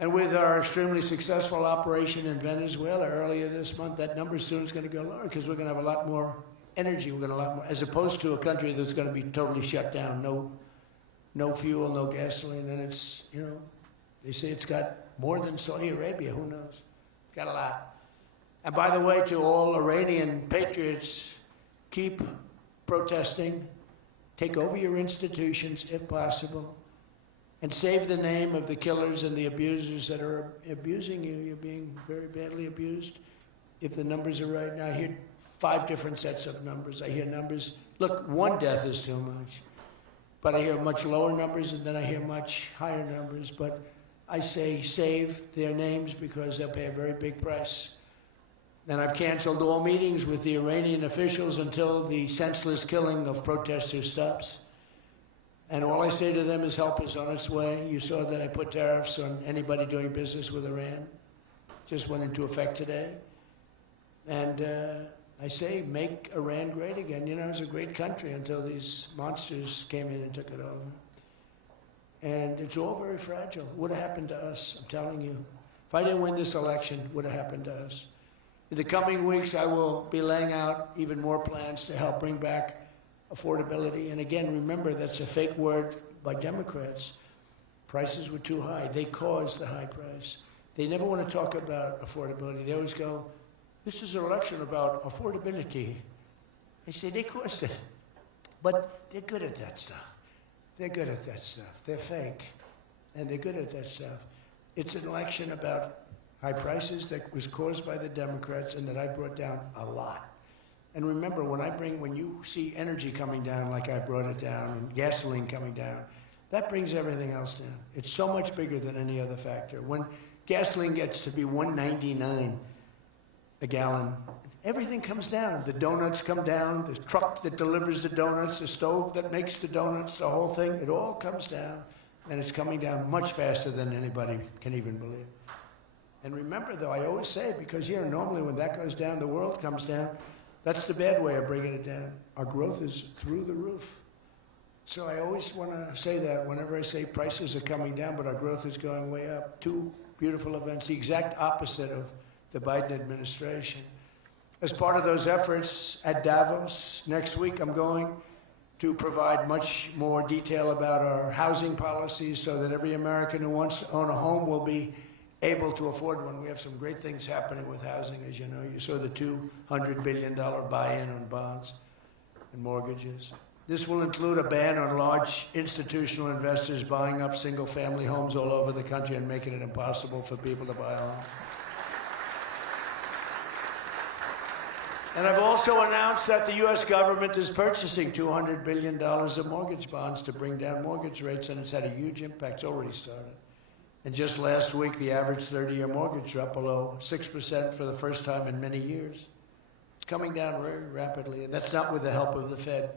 And with our extremely successful operation in Venezuela earlier this month, that number soon is going to go lower because we're going to have a lot more energy. We're going to have a lot more, as opposed to a country that's going to be totally shut down, no fuel, no gasoline, and it's, you know, they say it's got more than Saudi Arabia. Who knows? Got a lot. And by the way, to all Iranian patriots, keep protesting, take over your institutions if possible, and save the name of the killers and the abusers that are abusing you. You're being very badly abused. If the numbers are right now, I hear 5 different sets of numbers. I hear numbers, look, 1 death is too much. But I hear much lower numbers, and then I hear much higher numbers. But I say save their names because they'll pay a very big price. And I've canceled all meetings with the Iranian officials until the senseless killing of protesters stops. And all I say to them is help is on its way. You saw that I put tariffs on anybody doing business with Iran. Just went into effect today. And I say make Iran great again. You know, it was a great country until these monsters came in and took it over. And it's all very fragile. What would have happened to us? I'm telling you. If I didn't win this election, what would have happened to us? In the coming weeks, I will be laying out even more plans to help bring back affordability. And again, remember, that's a fake word by Democrats. Prices were too high. They caused the high price. They never want to talk about affordability. They always go, this is an election about affordability. I say, they caused it. But they're good at that stuff. They're good at that stuff. They're fake. And they're good at that stuff. It's an election about high prices that was caused by the Democrats and that I brought down a lot. And remember, when you see energy coming down like I brought it down and gasoline coming down, that brings everything else down. It's so much bigger than any other factor. When gasoline gets to be $1.99 a gallon, everything comes down. The donuts come down, the truck that delivers the donuts, the stove that makes the donuts, the whole thing, it all comes down. And it's coming down much faster than anybody can even believe. And remember, though, I always say, because here normally when that goes down, the world comes down. That's the bad way of bringing it down. Our growth is through the roof. So I always want to say that whenever I say prices are coming down, but our growth is going way up. 2 beautiful events, the exact opposite of the Biden administration. As part of those efforts at Davos, next week I'm going to provide much more detail about our housing policies so that every American who wants to own a home will be able to afford one. We have some great things happening with housing, as you know. You saw the $200 billion buy-in on bonds and mortgages. This will include a ban on large institutional investors buying up single-family homes all over the country and making it impossible for people to buy a home. And I've also announced that the U.S. government is purchasing $200 billion of mortgage bonds to bring down mortgage rates, and it's had a huge impact. It's already started. And just last week, the average 30-year mortgage dropped below 6% for the first time in many years. It's coming down very rapidly, and that's not with the help of the Fed.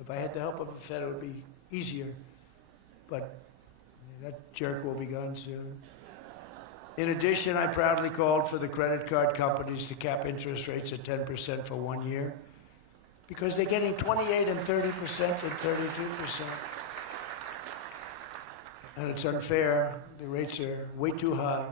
If I had the help of the Fed, it would be easier. But that jerk will be gone soon. In addition, I proudly called for the credit card companies to cap interest rates at 10% for 1 year, because they're getting 28 and 30% and 32%. And it's unfair. The rates are way too high.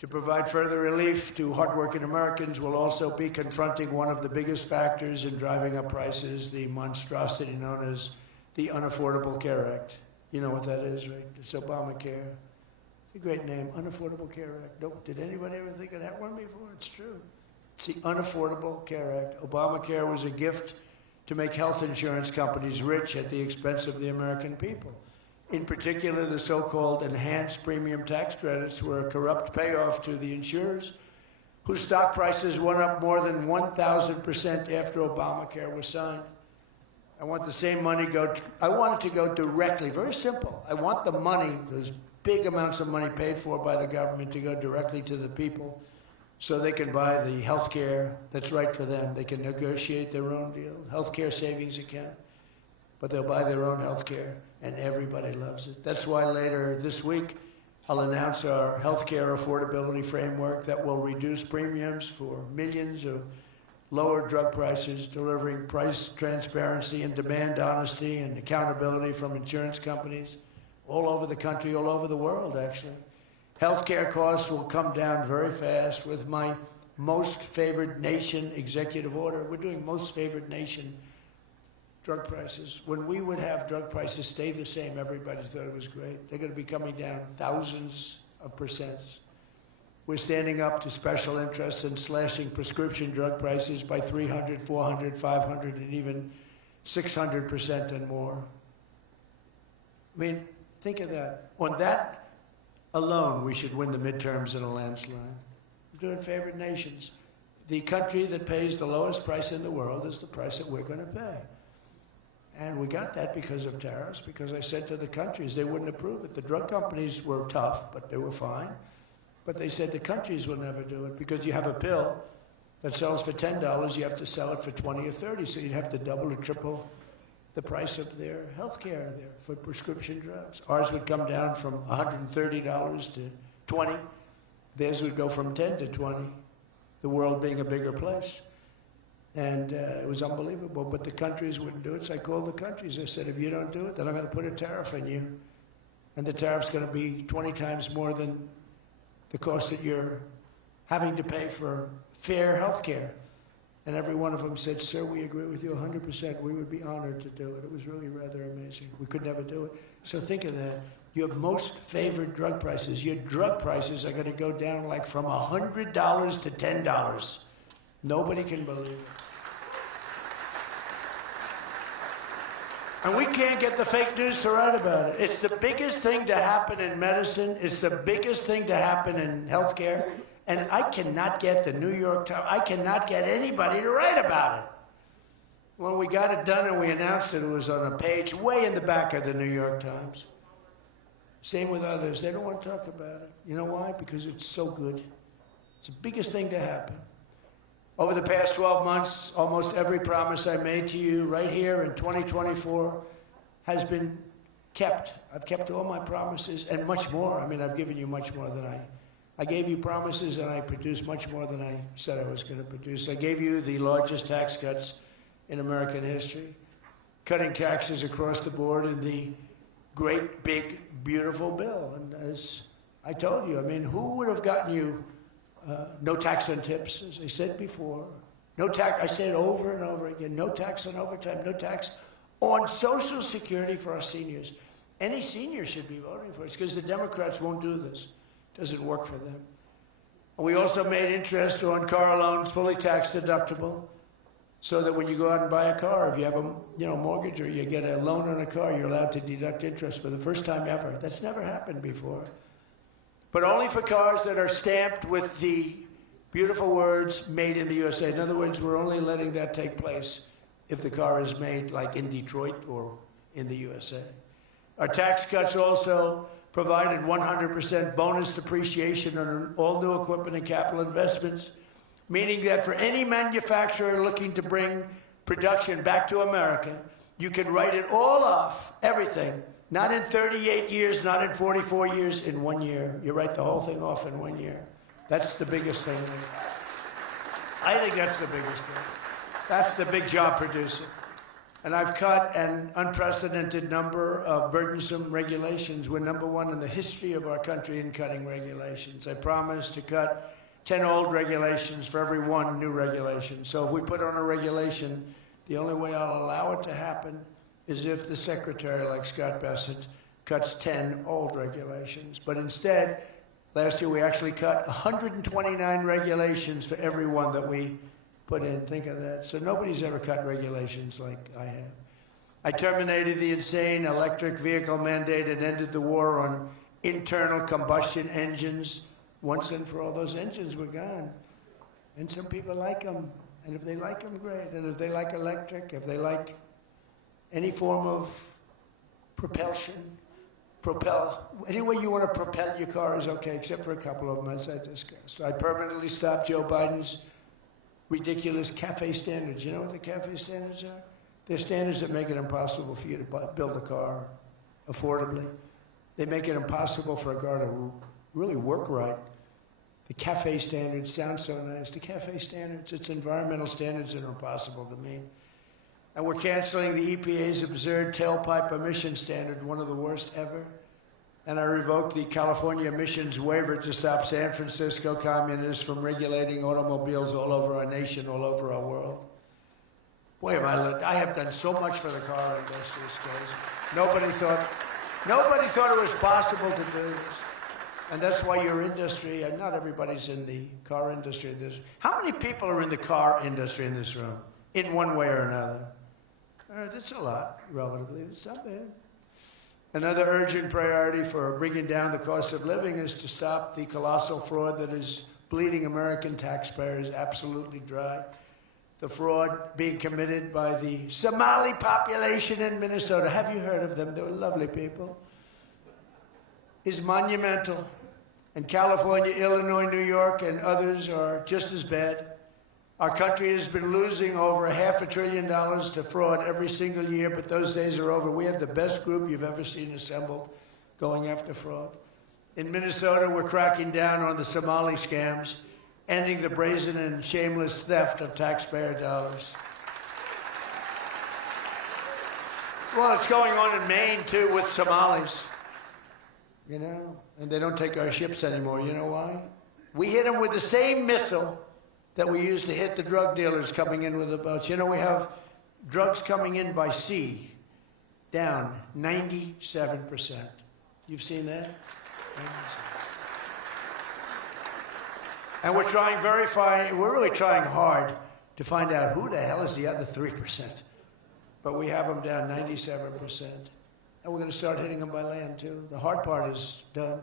To provide further relief to hardworking Americans, we'll also be confronting one of the biggest factors in driving up prices, the monstrosity known as the Unaffordable Care Act. You know what that is, right? It's Obamacare. It's a great name, Unaffordable Care Act. No, did anybody ever think of that one before? It's true. It's the Unaffordable Care Act. Obamacare was a gift to make health insurance companies rich at the expense of the American people. In particular, the so-called enhanced premium tax credits were a corrupt payoff to the insurers, whose stock prices went up more than 1,000% after Obamacare was signed. I want the same money I want it to go directly, very simple. I want the money, those big amounts of money paid for by the government, to go directly to the people so they can buy the health care that's right for them. They can negotiate their own deal, health care savings account, but they'll buy their own health care. And everybody loves it. That's why later this week, I'll announce our healthcare affordability framework that will reduce premiums for millions of lower drug prices, delivering price transparency and demand honesty and accountability from insurance companies all over the country, all over the world, actually. Healthcare costs will come down very fast with my most favored nation executive order. We're doing most favored nation drug prices. When we would have drug prices stay the same, everybody thought it was great. They're going to be coming down thousands of percents. We're standing up to special interests and slashing prescription drug prices by 300, 400, 500, and even 600% and more. I mean, think of that. On that alone, we should win the midterms in a landslide. We're doing favored nations. The country that pays the lowest price in the world is the price that we're going to pay. And we got that because of tariffs, because I said to the countries they wouldn't approve it. The drug companies were tough, but they were fine. But they said the countries will never do it because you have a pill that sells for $10, you have to sell it for 20 or 30, so you'd have to double or triple the price of their health care there for prescription drugs. Ours would come down from $130 to 20. Theirs would go from 10 to 20, the world being a bigger place. And it was unbelievable, but the countries wouldn't do it, so I called the countries. I said, if you don't do it, then I'm going to put a tariff on you. And the tariff's going to be 20 times more than the cost that you're having to pay for fair health care. And every one of them said, sir, we agree with you 100%. We would be honored to do it. It was really rather amazing. We could never do it. So think of that. Your most favored drug prices. Your drug prices are going to go down like from $100 to $10. Nobody can believe it. And we can't get the fake news to write about it. It's the biggest thing to happen in medicine. It's the biggest thing to happen in healthcare. And I cannot get the New York Times, I cannot get anybody to write about it. When we got it done and we announced it, it was on a page way in the back of the New York Times. Same with others. They don't want to talk about it. You know why? Because it's so good. It's the biggest thing to happen. Over the past 12 months, almost every promise I made to you right here in 2024 has been kept. I've kept all my promises and much more. I mean, I've given you much more than I gave you promises, and I produced much more than I said I was going to produce. I gave you the largest tax cuts in American history, cutting taxes across the board in the great, big, beautiful bill. And as I told you, I mean, who would have gotten you no tax on tips, as I said before. No tax, I said it over and over again, no tax on overtime, no tax on Social Security for our seniors. Any senior should be voting for it. It's because the Democrats won't do this. It doesn't work for them. And we also made interest on car loans fully tax deductible, so that when you go out and buy a car, if you have a mortgage or you get a loan on a car, you're allowed to deduct interest for the first time ever. That's never happened before. But only for cars that are stamped with the beautiful words, made in the USA. In other words, we're only letting that take place if the car is made like in Detroit or in the USA. Our tax cuts also provided 100% bonus depreciation on all new equipment and capital investments, meaning that for any manufacturer looking to bring production back to America, you can write it all off, everything. Not in 38 years, not in 44 years, in 1 year. You write the whole thing off in 1 year. That's the biggest thing. I think that's the biggest thing. That's the big job producer. And I've cut an unprecedented number of burdensome regulations. We're number one in the history of our country in cutting regulations. I promised to cut 10 old regulations for every one new regulation. So if we put on a regulation, the only way I'll allow it to happen is if the secretary, like Scott Bessent, cuts 10 old regulations. But instead, last year we actually cut 129 regulations for every one that we put in. Think of that. So nobody's ever cut regulations like I have. I terminated the insane electric vehicle mandate and ended the war on internal combustion engines. Once and for all, those engines were gone. And some people like them. And if they like them, great. And if they like electric, if they like any form of propulsion, any way you want to propel your car is okay, except for a couple of them, as I discussed. I permanently stopped Joe Biden's ridiculous CAFE standards. You know what the CAFE standards are? They're standards that make it impossible for you to build a car affordably. They make it impossible for a car to really work right. The CAFE standards sound so nice. The CAFE standards, it's environmental standards that are impossible to meet. And we're canceling the EPA's absurd tailpipe emission standard, one of the worst ever. And I revoked the California emissions waiver to stop San Francisco communists from regulating automobiles all over our nation, all over our world. Boy, I have done so much for the car industry, it's crazy. Nobody thought it was possible to do this. And that's why your industry, and not everybody's in the car industry. How many people are in the car industry in this room, in one way or another? That's a lot, relatively. It's not bad. Another urgent priority for bringing down the cost of living is to stop the colossal fraud that is bleeding American taxpayers absolutely dry. The fraud being committed by the Somali population in Minnesota. Have you heard of them? They're lovely people. Is monumental. And California, Illinois, New York, and others are just as bad. Our country has been losing over $500 billion to fraud every single year, but those days are over. We have the best group you've ever seen assembled going after fraud. In Minnesota, we're cracking down on the Somali scams, ending the brazen and shameless theft of taxpayer dollars. Well, it's going on in Maine, too, with Somalis. You know, and they don't take our ships anymore. You know why? We hit them with the same missile that we used to hit the drug dealers coming in with the boats. You know, we have drugs coming in by sea down 97%. You've seen that? And we're trying we're really trying hard to find out who the hell is the other 3%. But we have them down 97%. And we're going to start hitting them by land, too. The hard part is done.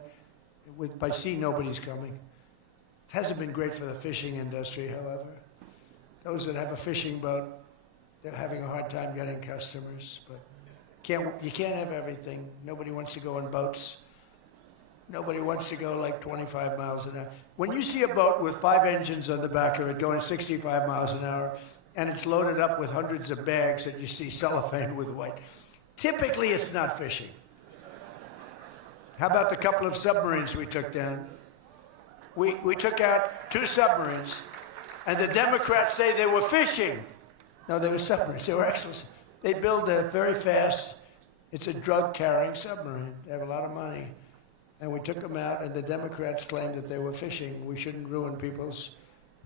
By sea, nobody's coming. It hasn't been great for the fishing industry, however. Those that have a fishing boat, they're having a hard time getting customers. But you can't have everything. Nobody wants to go on boats. Nobody wants to go like 25 miles an hour. When you see a boat with 5 engines on the back of it going 65 miles an hour, and it's loaded up with hundreds of bags that you see cellophane with white, typically, it's not fishing. How about the couple of submarines we took down? We took out 2 submarines, and the Democrats say they were fishing. No, they were submarines. They were excellent. They build a very fast, it's a drug-carrying submarine. They have a lot of money. And we took them out, and the Democrats claimed that they were fishing. We shouldn't ruin people's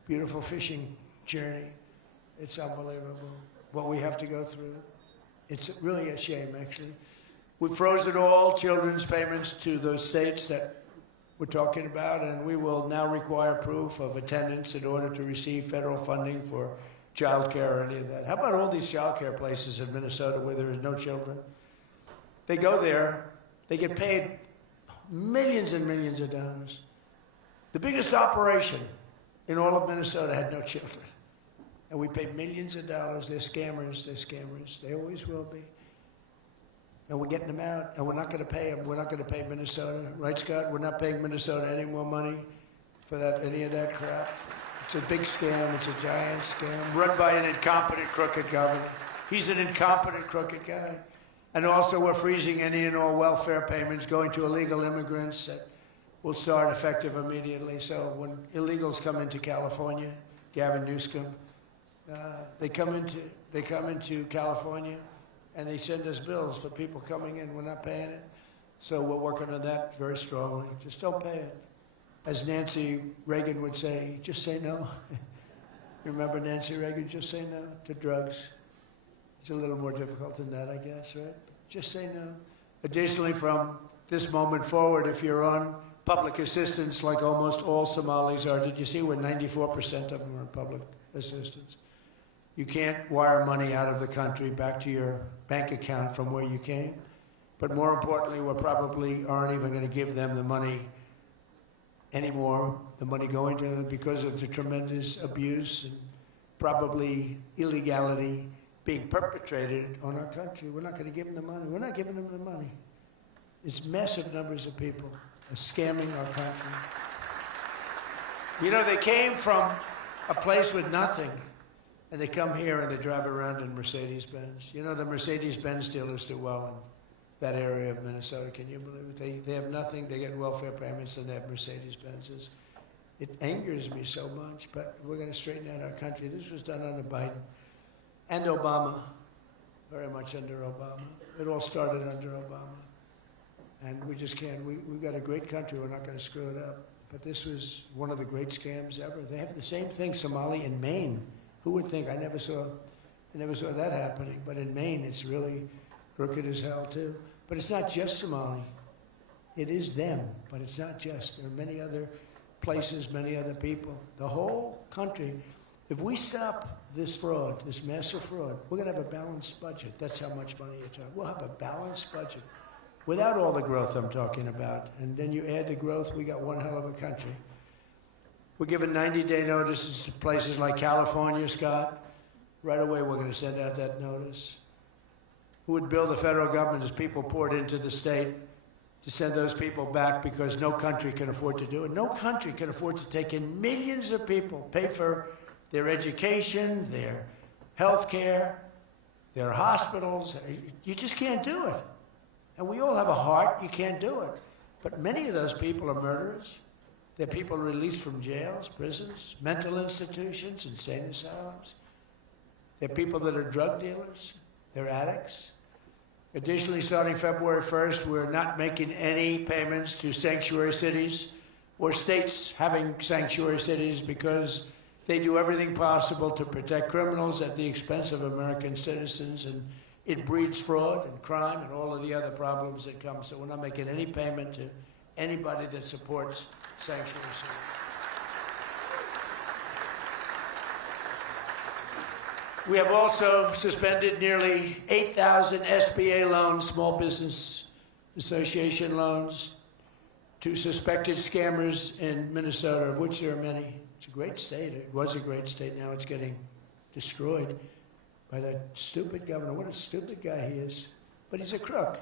beautiful fishing journey. It's unbelievable what we have to go through. It's really a shame, actually. We've frozen all children's payments to those states that we're talking about, and we will now require proof of attendance in order to receive federal funding for child care or any of that. How about all these child care places in Minnesota where there is no children? They go there, they get paid millions and millions of dollars. The biggest operation in all of Minnesota had no children. And we pay millions of dollars. They're scammers. They're scammers. They always will be. And we're getting them out, and we're not going to pay them. We're not going to pay Minnesota. Right, Scott? We're not paying Minnesota any more money for any of that crap. It's a big scam. It's a giant scam run by an incompetent, crooked governor. He's an incompetent, crooked guy. And also, we're freezing any and all welfare payments going to illegal immigrants that will start effective immediately. So when illegals come into California, Gavin Newsom, they come into California, and they send us bills for people coming in. We're not paying it. So we're working on that very strongly. Just don't pay it. As Nancy Reagan would say, just say no. You remember Nancy Reagan? Just say no to drugs. It's a little more difficult than that, I guess, right? Just say no. Additionally, from this moment forward, if you're on public assistance, like almost all Somalis are, did you see where 94% of them are on public assistance? You can't wire money out of the country back to your bank account from where you came. But more importantly, we probably aren't even going to give them the money anymore, the money going to them, because of the tremendous abuse and probably illegality being perpetrated on our country. We're not going to give them the money. We're not giving them the money. It's massive numbers of people are scamming our country. You know, they came from a place with nothing, and they come here and they drive around in Mercedes-Benz. You know, the Mercedes-Benz dealers do well in that area of Minnesota. Can you believe it? They have nothing. They get welfare payments, and they have Mercedes-Benzes. It angers me so much, but we're going to straighten out our country. This was done under Biden and Obama, very much under Obama. It all started under Obama. And we just can't. We've got a great country. We're not going to screw it up. But this was one of the great scams ever. They have the same thing, Somali in Maine. Who would think? I never saw that happening. But in Maine, it's really crooked as hell, too. But it's not just Somali. It is them, but it's not just. There are many other places, many other people. The whole country, if we stop this fraud, this massive fraud, we're going to have a balanced budget. That's how much money you're talking. We'll have a balanced budget without all the growth I'm talking about. And then you add the growth, we got one hell of a country. We're giving 90-day notices to places like California, Scott. Right away, we're going to send out that notice. Who would bill the federal government as people poured into the state to send those people back because no country can afford to do it? No country can afford to take in millions of people, pay for their education, their health care, their hospitals. You just can't do it. And we all have a heart, you can't do it. But many of those people are murderers. They're people released from jails, prisons, mental institutions, insane asylums. They're people that are drug dealers. They're addicts. Additionally, starting February 1st, we're not making any payments to sanctuary cities or states having sanctuary cities because they do everything possible to protect criminals at the expense of American citizens, and it breeds fraud and crime and all of the other problems that come. So we're not making any payment to anybody that supports sanctuary cities. We have also suspended nearly 8,000 SBA loans, Small Business Association loans, to suspected scammers in Minnesota, of which there are many. It's a great state. It was a great state. Now it's getting destroyed by that stupid governor. What a stupid guy he is. But he's a crook.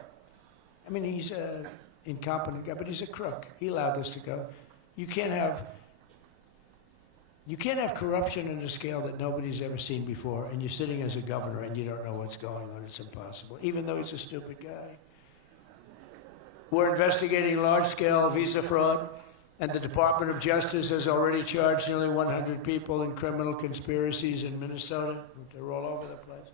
I mean, he's an incompetent guy, but he's a crook. He allowed this to go. You can't have corruption on a scale that nobody's ever seen before, and you're sitting as a governor and you don't know what's going on. It's impossible, even though he's a stupid guy. We're investigating large-scale visa fraud, and the Department of Justice has already charged nearly 100 people in criminal conspiracies in Minnesota. They're all over the place.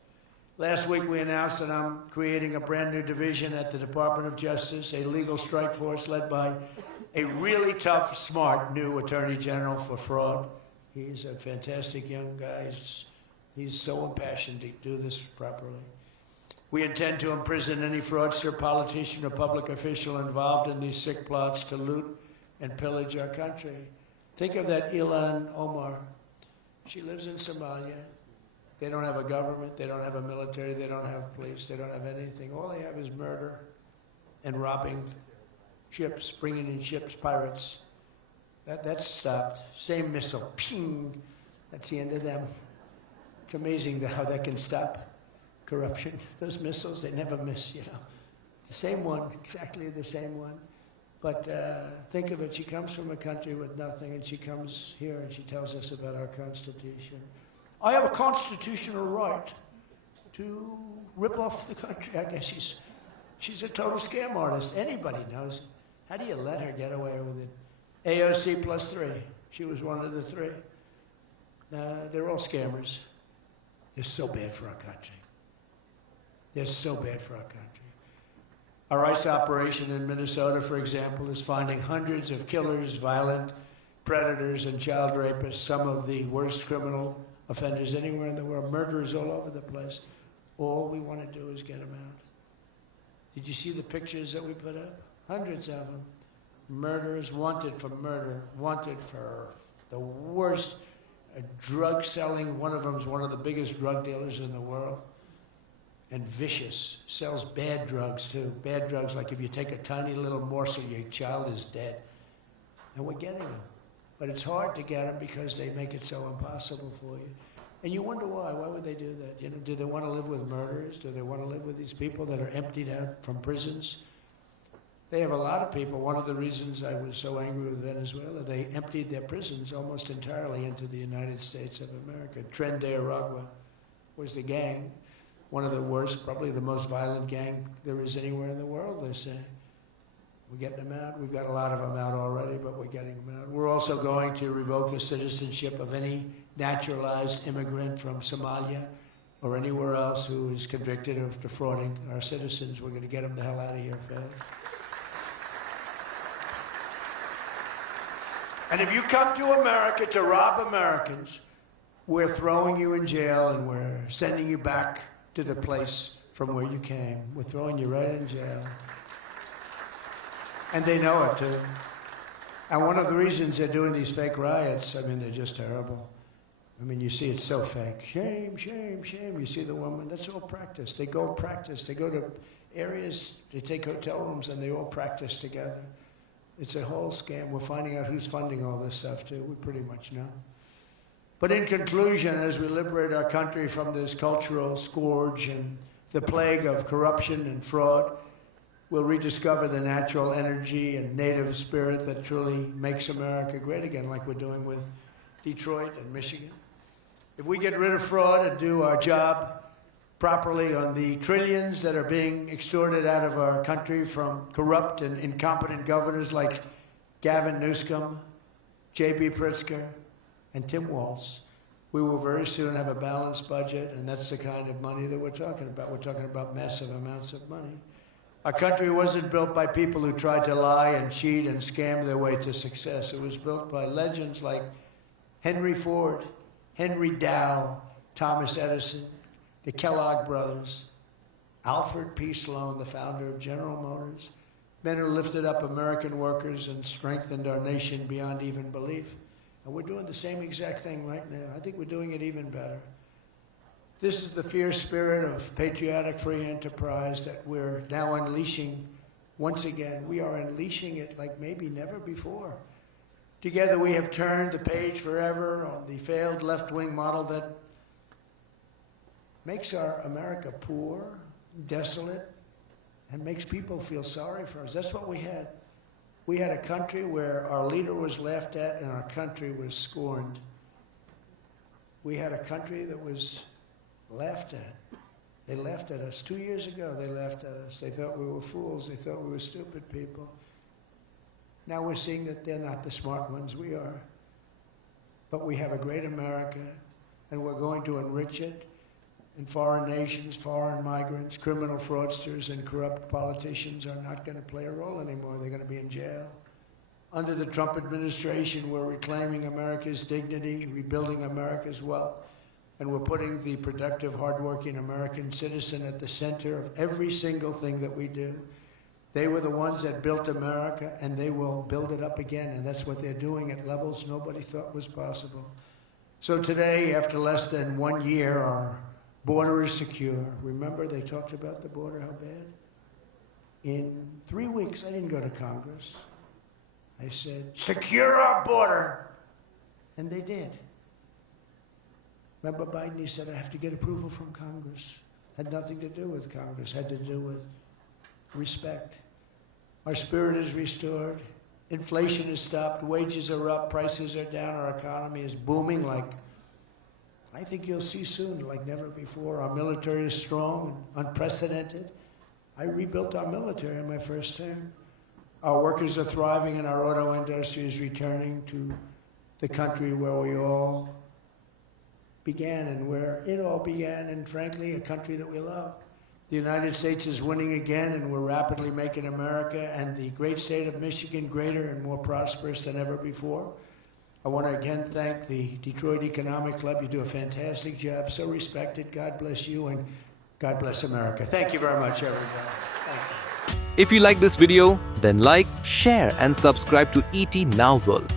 Last week, we announced that I'm creating a brand-new division at the Department of Justice, a legal strike force led by a really tough, smart new Attorney General for fraud. He's a fantastic young guy. He's so impassioned to do this properly. We intend to imprison any fraudster, politician, or public official involved in these sick plots to loot and pillage our country. Think of that Ilhan Omar. She lives in Somalia. They don't have a government. They don't have a military. They don't have police. They don't have anything. All they have is murder and robbing ships, bringing in ships, pirates. That's stopped. Same missile, ping. That's the end of them. It's amazing how that can stop corruption. Those missiles, they never miss, you know. The same one, exactly the same one. But think of it, she comes from a country with nothing, and she comes here and she tells us about our Constitution. I have a constitutional right to rip off the country. I guess she's a total scam artist. Anybody knows. How do you let her get away with it? AOC plus 3. She was one of the 3. They're all scammers. They're so bad for our country. They're so bad for our country. Our ICE operation in Minnesota, for example, is finding hundreds of killers, violent predators, and child rapists, some of the worst criminal offenders anywhere in the world, murderers all over the place. All we want to do is get them out. Did you see the pictures that we put up? Hundreds of them. Murderers wanted for murder, wanted for the worst drug selling. One of them is one of the biggest drug dealers in the world. And vicious, sells bad drugs too. Bad drugs, like if you take a tiny little morsel, your child is dead. And we're getting them. But it's hard to get them because they make it so impossible for you. And you wonder why. Why would they do that? You know, do they want to live with murderers? Do they want to live with these people that are emptied out from prisons? They have a lot of people. One of the reasons I was so angry with Venezuela, they emptied their prisons almost entirely into the United States of America. Tren de Aragua was the gang, one of the worst, probably the most violent gang there is anywhere in the world, they say. We're getting them out. We've got a lot of them out already, but we're getting them out. We're also going to revoke the citizenship of any naturalized immigrant from Somalia or anywhere else who is convicted of defrauding our citizens. We're going to get them the hell out of here fast. And if you come to America to rob Americans, we're throwing you in jail and we're sending you back to the place from where you came. We're throwing you right in jail. And they know it too. And one of the reasons they're doing these fake riots, I mean, they're just terrible. I mean, you see it's so fake. Shame, shame, shame. You see the woman, that's all practice. They go practice. They go to areas, they take hotel rooms, and they all practice together. It's a whole scam. We're finding out who's funding all this stuff, too. We pretty much know. But in conclusion, as we liberate our country from this cultural scourge and the plague of corruption and fraud, we'll rediscover the natural energy and native spirit that truly makes America great again, like we're doing with Detroit and Michigan. If we get rid of fraud and do our job properly on the trillions that are being extorted out of our country from corrupt and incompetent governors like Gavin Newsom, J.B. Pritzker, and Tim Walz, we will very soon have a balanced budget, and that's the kind of money that we're talking about. We're talking about massive amounts of money. Our country wasn't built by people who tried to lie and cheat and scam their way to success. It was built by legends like Henry Ford, Henry Dow, Thomas Edison, the Kellogg brothers, Alfred P. Sloan, the founder of General Motors, men who lifted up American workers and strengthened our nation beyond even belief. And we're doing the same exact thing right now. I think we're doing it even better. This is the fierce spirit of patriotic free enterprise that we're now unleashing once again. We are unleashing it like maybe never before. Together we have turned the page forever on the failed left-wing model that makes our America poor, desolate, and makes people feel sorry for us. That's what we had. We had a country where our leader was laughed at and our country was scorned. We had a country that was laughed at. They laughed at us. 2 years ago, they laughed at us. They thought we were fools. They thought we were stupid people. Now we're seeing that they're not the smart ones. We are. But we have a great America, and we're going to enrich it. And foreign nations, foreign migrants, criminal fraudsters, and corrupt politicians are not going to play a role anymore. They're going to be in jail. Under the Trump administration, we're reclaiming America's dignity, rebuilding America's wealth, and we're putting the productive, hardworking American citizen at the center of every single thing that we do. They were the ones that built America, and they will build it up again, and that's what they're doing at levels nobody thought was possible. So today, after less than 1 year, our border is secure. Remember, they talked about the border, how bad? In 3 weeks, I didn't go to Congress. I said, secure our border. And they did. Remember Biden, he said, I have to get approval from Congress. Had nothing to do with Congress, had to do with respect. Our spirit is restored. Inflation is stopped. Wages are up. Prices are down. Our economy is booming like I think you'll see soon, like never before. Our military is strong and unprecedented. I rebuilt our military in my first term. Our workers are thriving and our auto industry is returning to the country where we all began and where it all began, and frankly, a country that we love. The United States is winning again, and we're rapidly making America and the great state of Michigan greater and more prosperous than ever before. I want to again thank the Detroit Economic Club. You do a fantastic job, so respected. God bless you, and God bless America. Thank you very much, everybody. Thank you. If you like this video, then like, share and subscribe to ET Now World.